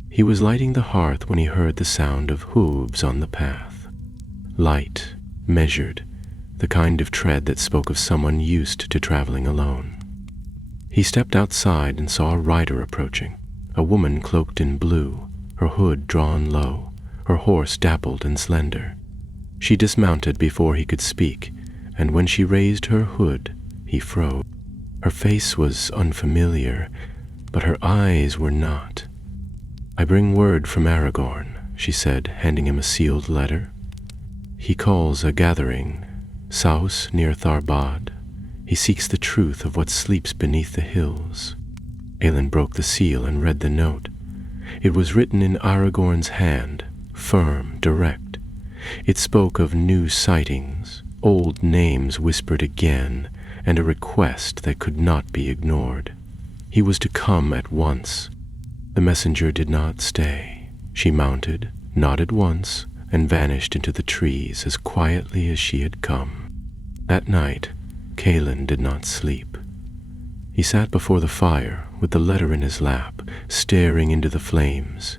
He was lighting the hearth when he heard the sound of hooves on the path. Light, measured, the kind of tread that spoke of someone used to traveling alone. He stepped outside and saw a rider approaching, a woman cloaked in blue, her hood drawn low, her horse dappled and slender. She dismounted before he could speak, and when she raised her hood, he froze. Her face was unfamiliar, but her eyes were not. "I bring word from Aragorn," she said, handing him a sealed letter. "He calls a gathering, Saus near Tharbad. He seeks the truth of what sleeps beneath the hills." Aelin broke the seal and read the note. It was written in Aragorn's hand, firm, direct. It spoke of new sightings, old names whispered again, and a request that could not be ignored. He was to come at once. The messenger did not stay. She mounted, nodded once, and vanished into the trees as quietly as she had come. That night, Kaelin did not sleep. He sat before the fire with the letter in his lap, staring into the flames.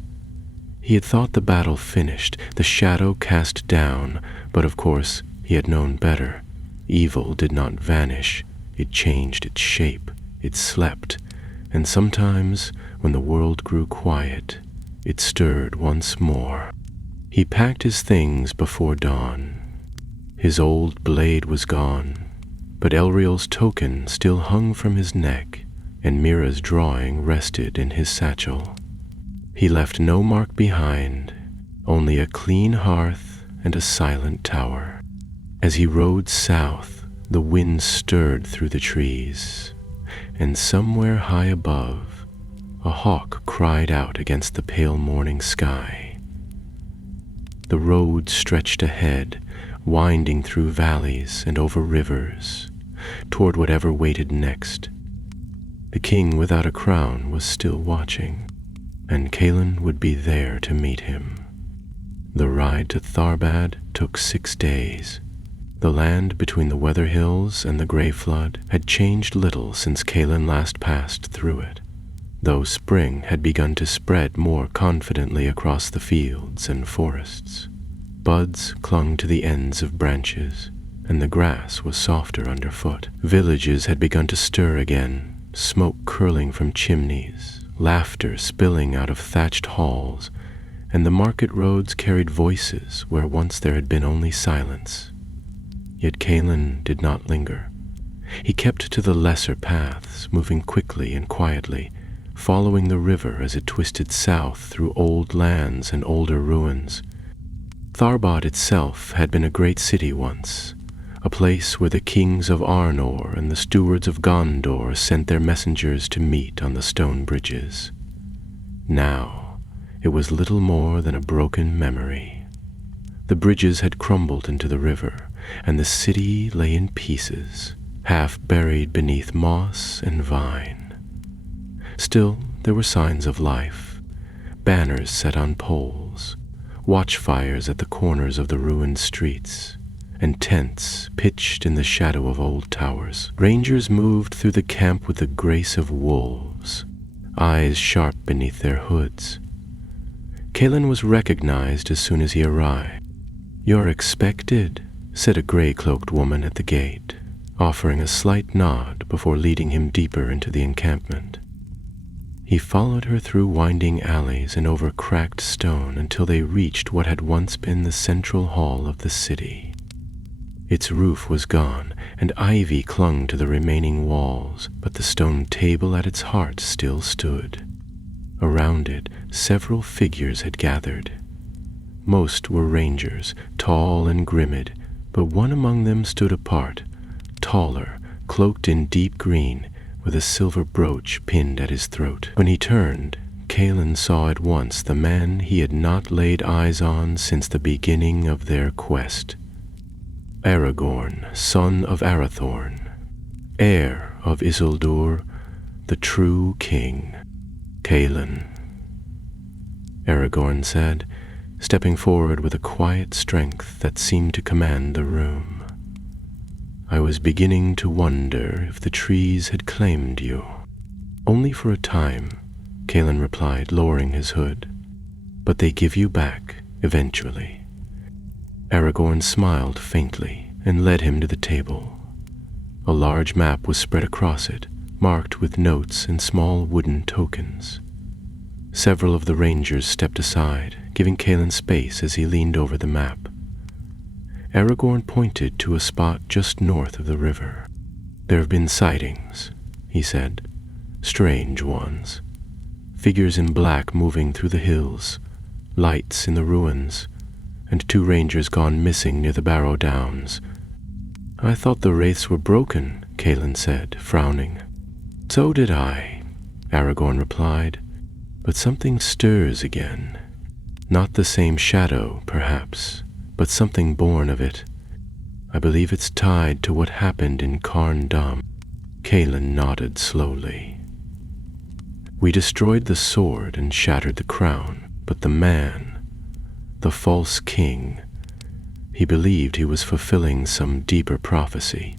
He had thought the battle finished, the shadow cast down, but of course he had known better. Evil did not vanish. It changed its shape. It slept. And sometimes, when the world grew quiet, it stirred once more. He packed his things before dawn. His old blade was gone, but Elriel's token still hung from his neck, and Mira's drawing rested in his satchel. He left no mark behind, only a clean hearth and a silent tower. As he rode south, the wind stirred through the trees, and somewhere high above, a hawk cried out against the pale morning sky. The road stretched ahead, winding through valleys and over rivers, toward whatever waited next. The king without a crown was still watching, and Kaelin would be there to meet him. The ride to Tharbad took 6 days. The land between the Weather Hills and the Grey Flood had changed little since Kaelin last passed through it, though spring had begun to spread more confidently across the fields and forests. Buds clung to the ends of branches, and the grass was softer underfoot. Villages had begun to stir again, smoke curling from chimneys, laughter spilling out of thatched halls, and the market roads carried voices where once there had been only silence. Yet Kaelin did not linger. He kept to the lesser paths, moving quickly and quietly, following the river as it twisted south through old lands and older ruins. Tharbad itself had been a great city once, a place where the kings of Arnor and the stewards of Gondor sent their messengers to meet on the stone bridges. Now, it was little more than a broken memory. The bridges had crumbled into the river, and the city lay in pieces, half buried beneath moss and vine. Still, there were signs of life, banners set on poles, watchfires at the corners of the ruined streets, and tents pitched in the shadow of old towers. Rangers moved through the camp with the grace of wolves, eyes sharp beneath their hoods. Kalen was recognized as soon as he arrived. "You're expected," said a gray-cloaked woman at the gate, offering a slight nod before leading him deeper into the encampment. He followed her through winding alleys and over cracked stone until they reached what had once been the central hall of the city. Its roof was gone, and ivy clung to the remaining walls, but the stone table at its heart still stood. Around it, several figures had gathered. Most were rangers, tall and grimmed, but one among them stood apart, taller, cloaked in deep green, with a silver brooch pinned at his throat. When he turned, Kalen saw at once the man he had not laid eyes on since the beginning of their quest. Aragorn, son of Arathorn, heir of Isildur, the true king. "Kalen," Aragorn said, stepping forward with a quiet strength that seemed to command the room. "I was beginning to wonder if the trees had claimed you." "Only for a time," Kalen replied, lowering his hood. "But they give you back, eventually." Aragorn smiled faintly and led him to the table. A large map was spread across it, marked with notes and small wooden tokens. Several of the rangers stepped aside, giving Kalen space as he leaned over the map. Aragorn pointed to a spot just north of the river. "There have been sightings," he said. "Strange ones. Figures in black moving through the hills, lights in the ruins, and 2 rangers gone missing near the Barrow Downs." "I thought the wraiths were broken," Kalen said, frowning. "So did I," Aragorn replied, "but something stirs again. Not the same shadow, perhaps, but something born of it. I believe it's tied to what happened in Carn Dum." Kalen nodded slowly. "We destroyed the sword and shattered the crown, but the man, the false king, he believed he was fulfilling some deeper prophecy.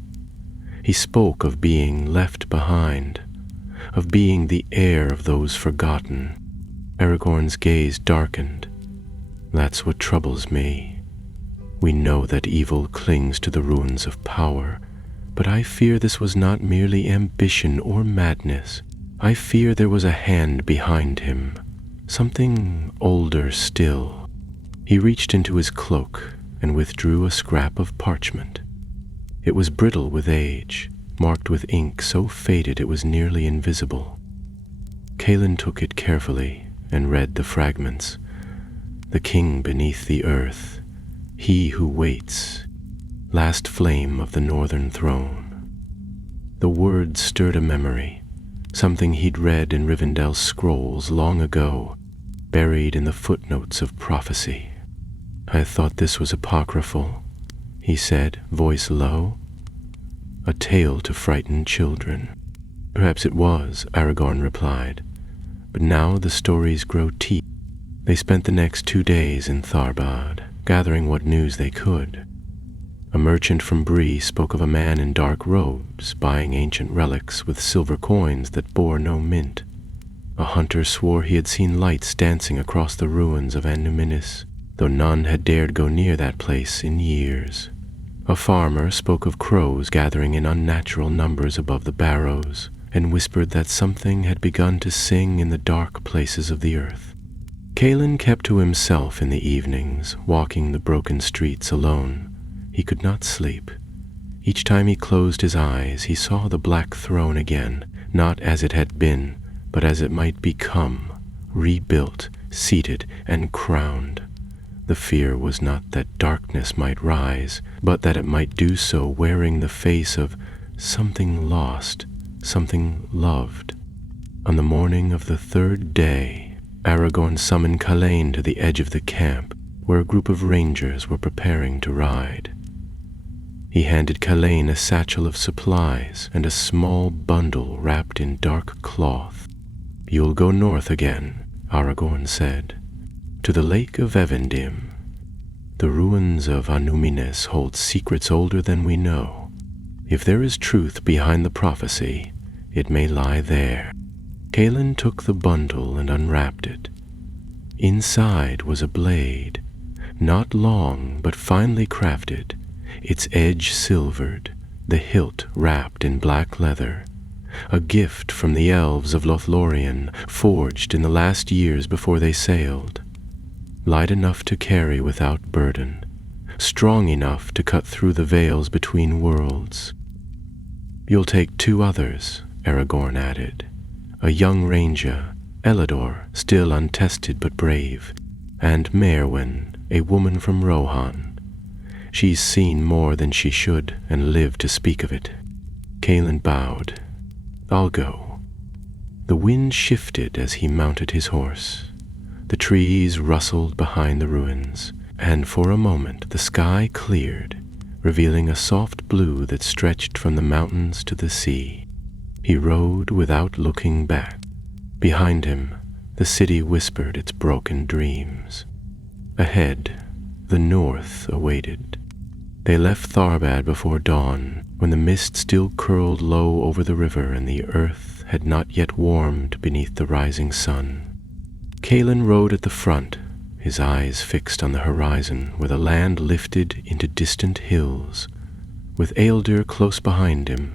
He spoke of being left behind, of being the heir of those forgotten." Aragorn's gaze darkened. "That's what troubles me. We know that evil clings to the ruins of power, but I fear this was not merely ambition or madness. I fear there was a hand behind him, something older still." He reached into his cloak and withdrew a scrap of parchment. It was brittle with age, marked with ink so faded it was nearly invisible. Kalen took it carefully and read the fragments. "The king beneath the earth, he who waits, last flame of the northern throne." The words stirred a memory, something he'd read in Rivendell's scrolls long ago, buried in the footnotes of prophecy. "I thought this was apocryphal," he said, voice low. "A tale to frighten children." "Perhaps it was," Aragorn replied, "but now the stories grow teeth." They spent the next 2 days in Tharbad, gathering what news they could. A merchant from Bree spoke of a man in dark robes buying ancient relics with silver coins that bore no mint. A hunter swore he had seen lights dancing across the ruins of Annúminas, though none had dared go near that place in years. A farmer spoke of crows gathering in unnatural numbers above the barrows, and whispered that something had begun to sing in the dark places of the earth. Kalen kept to himself in the evenings, walking the broken streets alone. He could not sleep. Each time he closed his eyes, he saw the black throne again, not as it had been, but as it might become, rebuilt, seated, and crowned. The fear was not that darkness might rise, but that it might do so wearing the face of something lost, something loved. On the morning of the 3rd day, Aragorn summoned Kalain to the edge of the camp, where a group of rangers were preparing to ride. He handed Kalain a satchel of supplies and a small bundle wrapped in dark cloth. "You'll go north again," Aragorn said, "to the lake of Evendim. The ruins of Annúminas hold secrets older than we know. If there is truth behind the prophecy, it may lie there." Calin took the bundle and unwrapped it. Inside was a blade, not long but finely crafted, its edge silvered, the hilt wrapped in black leather, a gift from the elves of Lothlorien, forged in the last years before they sailed. Light enough to carry without burden, strong enough to cut through the veils between worlds. "You'll take 2 others," Aragorn added. "A young ranger, Elidor, still untested but brave, and Merwin, a woman from Rohan. She's seen more than she should and lived to speak of it." Calin bowed. "I'll go." The wind shifted as he mounted his horse. The trees rustled behind the ruins, and for a moment the sky cleared, revealing a soft blue that stretched from the mountains to the sea. He rode without looking back. Behind him, the city whispered its broken dreams. Ahead, the north awaited. They left Tharbad before dawn, when the mist still curled low over the river and the earth had not yet warmed beneath the rising sun. Calin rode at the front, his eyes fixed on the horizon where the land lifted into distant hills, with Eildir close behind him.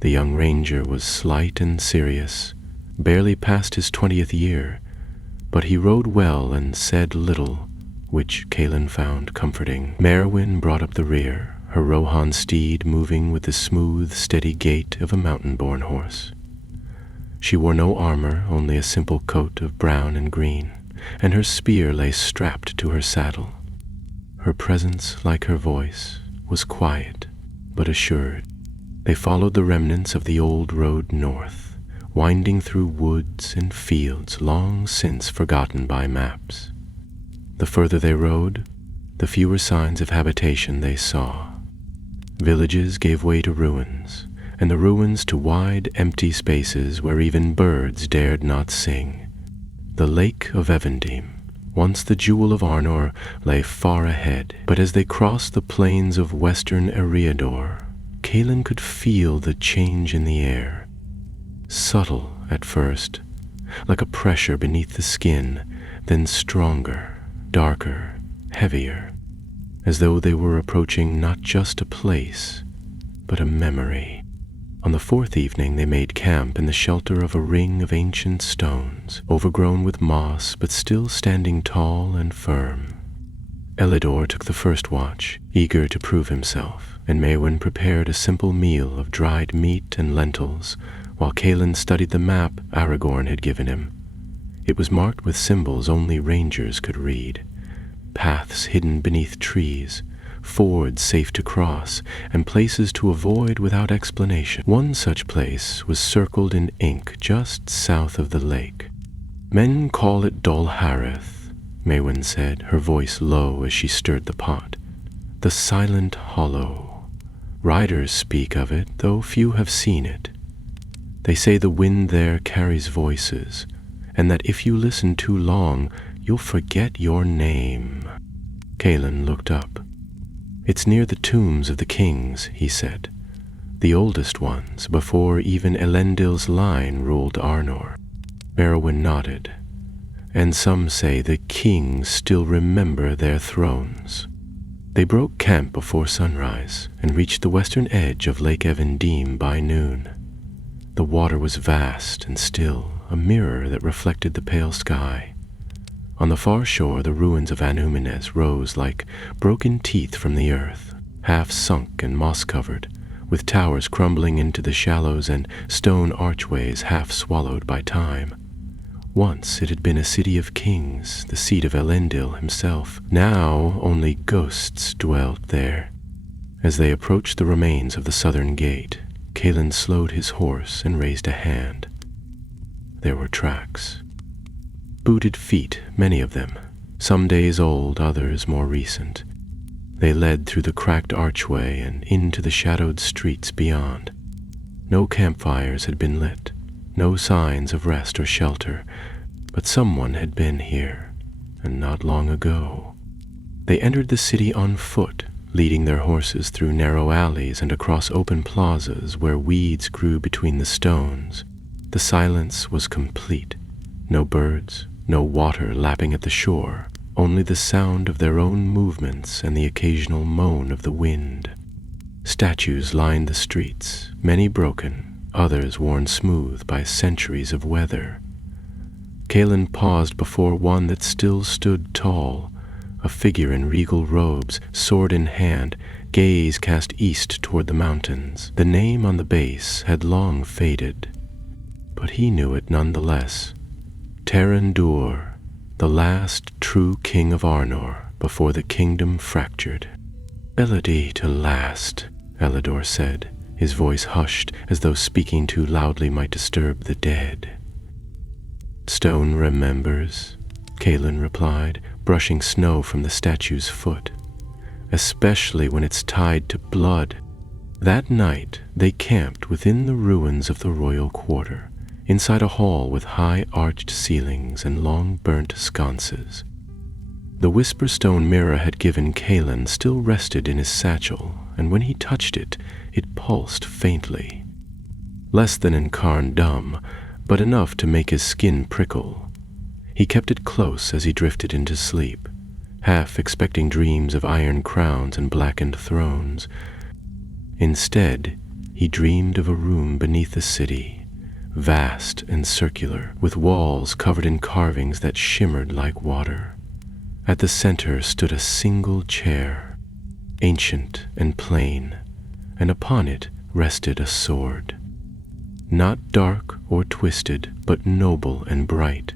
The young ranger was slight and serious, barely past his 20th year, but he rode well and said little, which Calin found comforting. Merwin brought up the rear, her Rohan steed moving with the smooth, steady gait of a mountain-born horse. She wore no armor, only a simple coat of brown and green, and her spear lay strapped to her saddle. Her presence, like her voice, was quiet but assured. They followed the remnants of the old road north, winding through woods and fields long since forgotten by maps. The further they rode, the fewer signs of habitation they saw. Villages gave way to ruins, and the ruins to wide, empty spaces where even birds dared not sing. The Lake of Evendim, once the jewel of Arnor, lay far ahead, but as they crossed the plains of western Eriador, Calin could feel the change in the air. Subtle at first, like a pressure beneath the skin, then stronger, darker, heavier, as though they were approaching not just a place, but a memory. On the 4th evening they made camp in the shelter of a ring of ancient stones, overgrown with moss but still standing tall and firm. Elidor took the first watch, eager to prove himself, and Merwin prepared a simple meal of dried meat and lentils, while Calin studied the map Aragorn had given him. It was marked with symbols only rangers could read. Paths hidden beneath trees, fords safe to cross, and places to avoid without explanation. One such place was circled in ink just south of the lake. "Men call it Dol Hareth," Merwin said, her voice low as she stirred the pot. "The Silent Hollow. Riders speak of it, though few have seen it. They say the wind there carries voices, and that if you listen too long, you'll forget your name." Calin looked up. "It's near the tombs of the kings," he said. "The oldest ones, before even Elendil's line ruled Arnor." Merwin nodded. "And some say the kings still remember their thrones." They broke camp before sunrise and reached the western edge of Lake Evendim by noon. The water was vast and still, a mirror that reflected the pale sky. On the far shore, the ruins of Anhumines rose like broken teeth from the earth, half sunk and moss-covered, with towers crumbling into the shallows and stone archways half swallowed by time. Once it had been a city of kings, the seat of Elendil himself. Now only ghosts dwelt there. As they approached the remains of the southern gate, Calin slowed his horse and raised a hand. There were tracks. Booted feet, many of them, some days old, others more recent. They led through the cracked archway and into the shadowed streets beyond. No campfires had been lit, no signs of rest or shelter, but someone had been here, and not long ago. They entered the city on foot, leading their horses through narrow alleys and across open plazas where weeds grew between the stones. The silence was complete. No birds, no water lapping at the shore, only the sound of their own movements and the occasional moan of the wind. Statues lined the streets, many broken, others worn smooth by centuries of weather. Calin paused before one that still stood tall, a figure in regal robes, sword in hand, gaze cast east toward the mountains. The name on the base had long faded, but he knew it nonetheless. Terendur, the last true king of Arnor before the kingdom fractured. "Elodie to last," Elidor said, his voice hushed as though speaking too loudly might disturb the dead. "Stone remembers," Calin replied, brushing snow from the statue's foot. "Especially when it's tied to blood." That night they camped within the ruins of the royal quarter, inside a hall with high arched ceilings and long burnt sconces. The whisper-stone Mira had given Calin still rested in his satchel, and when he touched it, it pulsed faintly. Less than in Carn Dum, but enough to make his skin prickle. He kept it close as he drifted into sleep, half expecting dreams of iron crowns and blackened thrones. Instead, he dreamed of a room beneath the city, vast and circular, with walls covered in carvings that shimmered like water. At the center stood a single chair, ancient and plain, and upon it rested a sword. Not dark or twisted, but noble and bright,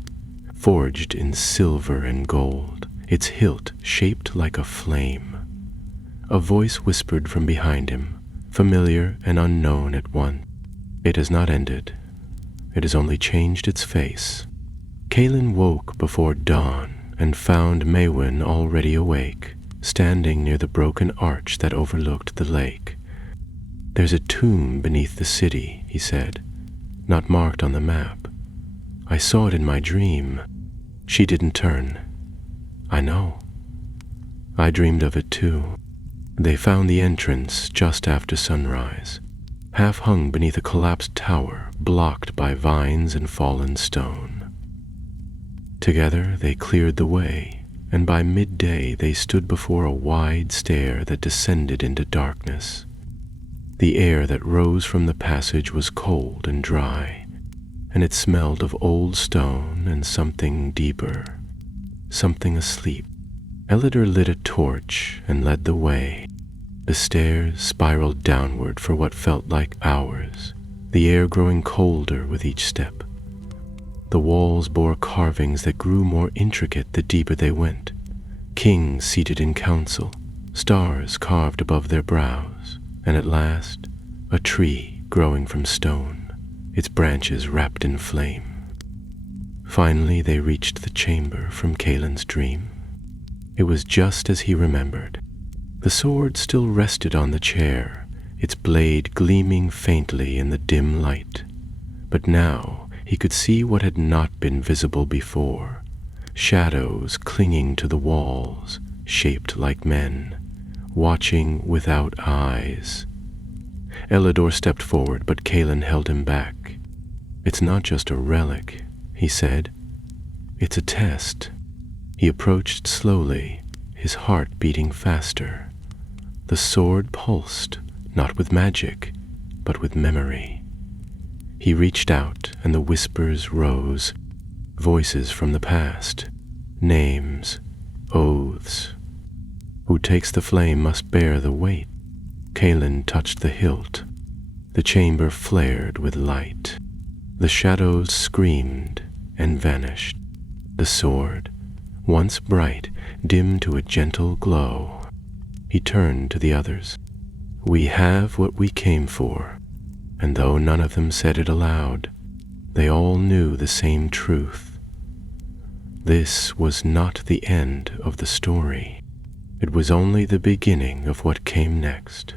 forged in silver and gold, its hilt shaped like a flame. A voice whispered from behind him, familiar and unknown at once. "It has not ended. It has only changed its face." Calin woke before dawn and found Maewyn already awake, standing near the broken arch that overlooked the lake. "There's a tomb beneath the city," he said, "not marked on the map. I saw it in my dream." She didn't turn. "I know. I dreamed of it too." They found the entrance just after sunrise, half hung beneath a collapsed tower blocked by vines and fallen stone. Together they cleared the way, and by midday they stood before a wide stair that descended into darkness. The air that rose from the passage was cold and dry, and it smelled of old stone and something deeper, something asleep. Elidor lit a torch and led the way. The stairs spiraled downward for what felt like hours, the air growing colder with each step. The walls bore carvings that grew more intricate the deeper they went. Kings seated in council, stars carved above their brows, and at last, a tree growing from stone, its branches wrapped in flame. Finally, they reached the chamber from Caelin's dream. It was just as he remembered. The sword still rested on the chair, its blade gleaming faintly in the dim light. But now he could see what had not been visible before, shadows clinging to the walls, shaped like men, watching without eyes. Elidor stepped forward, but Calin held him back. "It's not just a relic," he said. "It's a test." He approached slowly, his heart beating faster. The sword pulsed, not with magic, but with memory. He reached out, and the whispers rose, voices from the past, names, oaths. Who takes the flame must bear the weight. Calin touched the hilt. The chamber flared with light. The shadows screamed and vanished. The sword, once bright, dimmed to a gentle glow. He turned to the others. "We have what we came for," and though none of them said it aloud, they all knew the same truth. This was not the end of the story. It was only the beginning of what came next.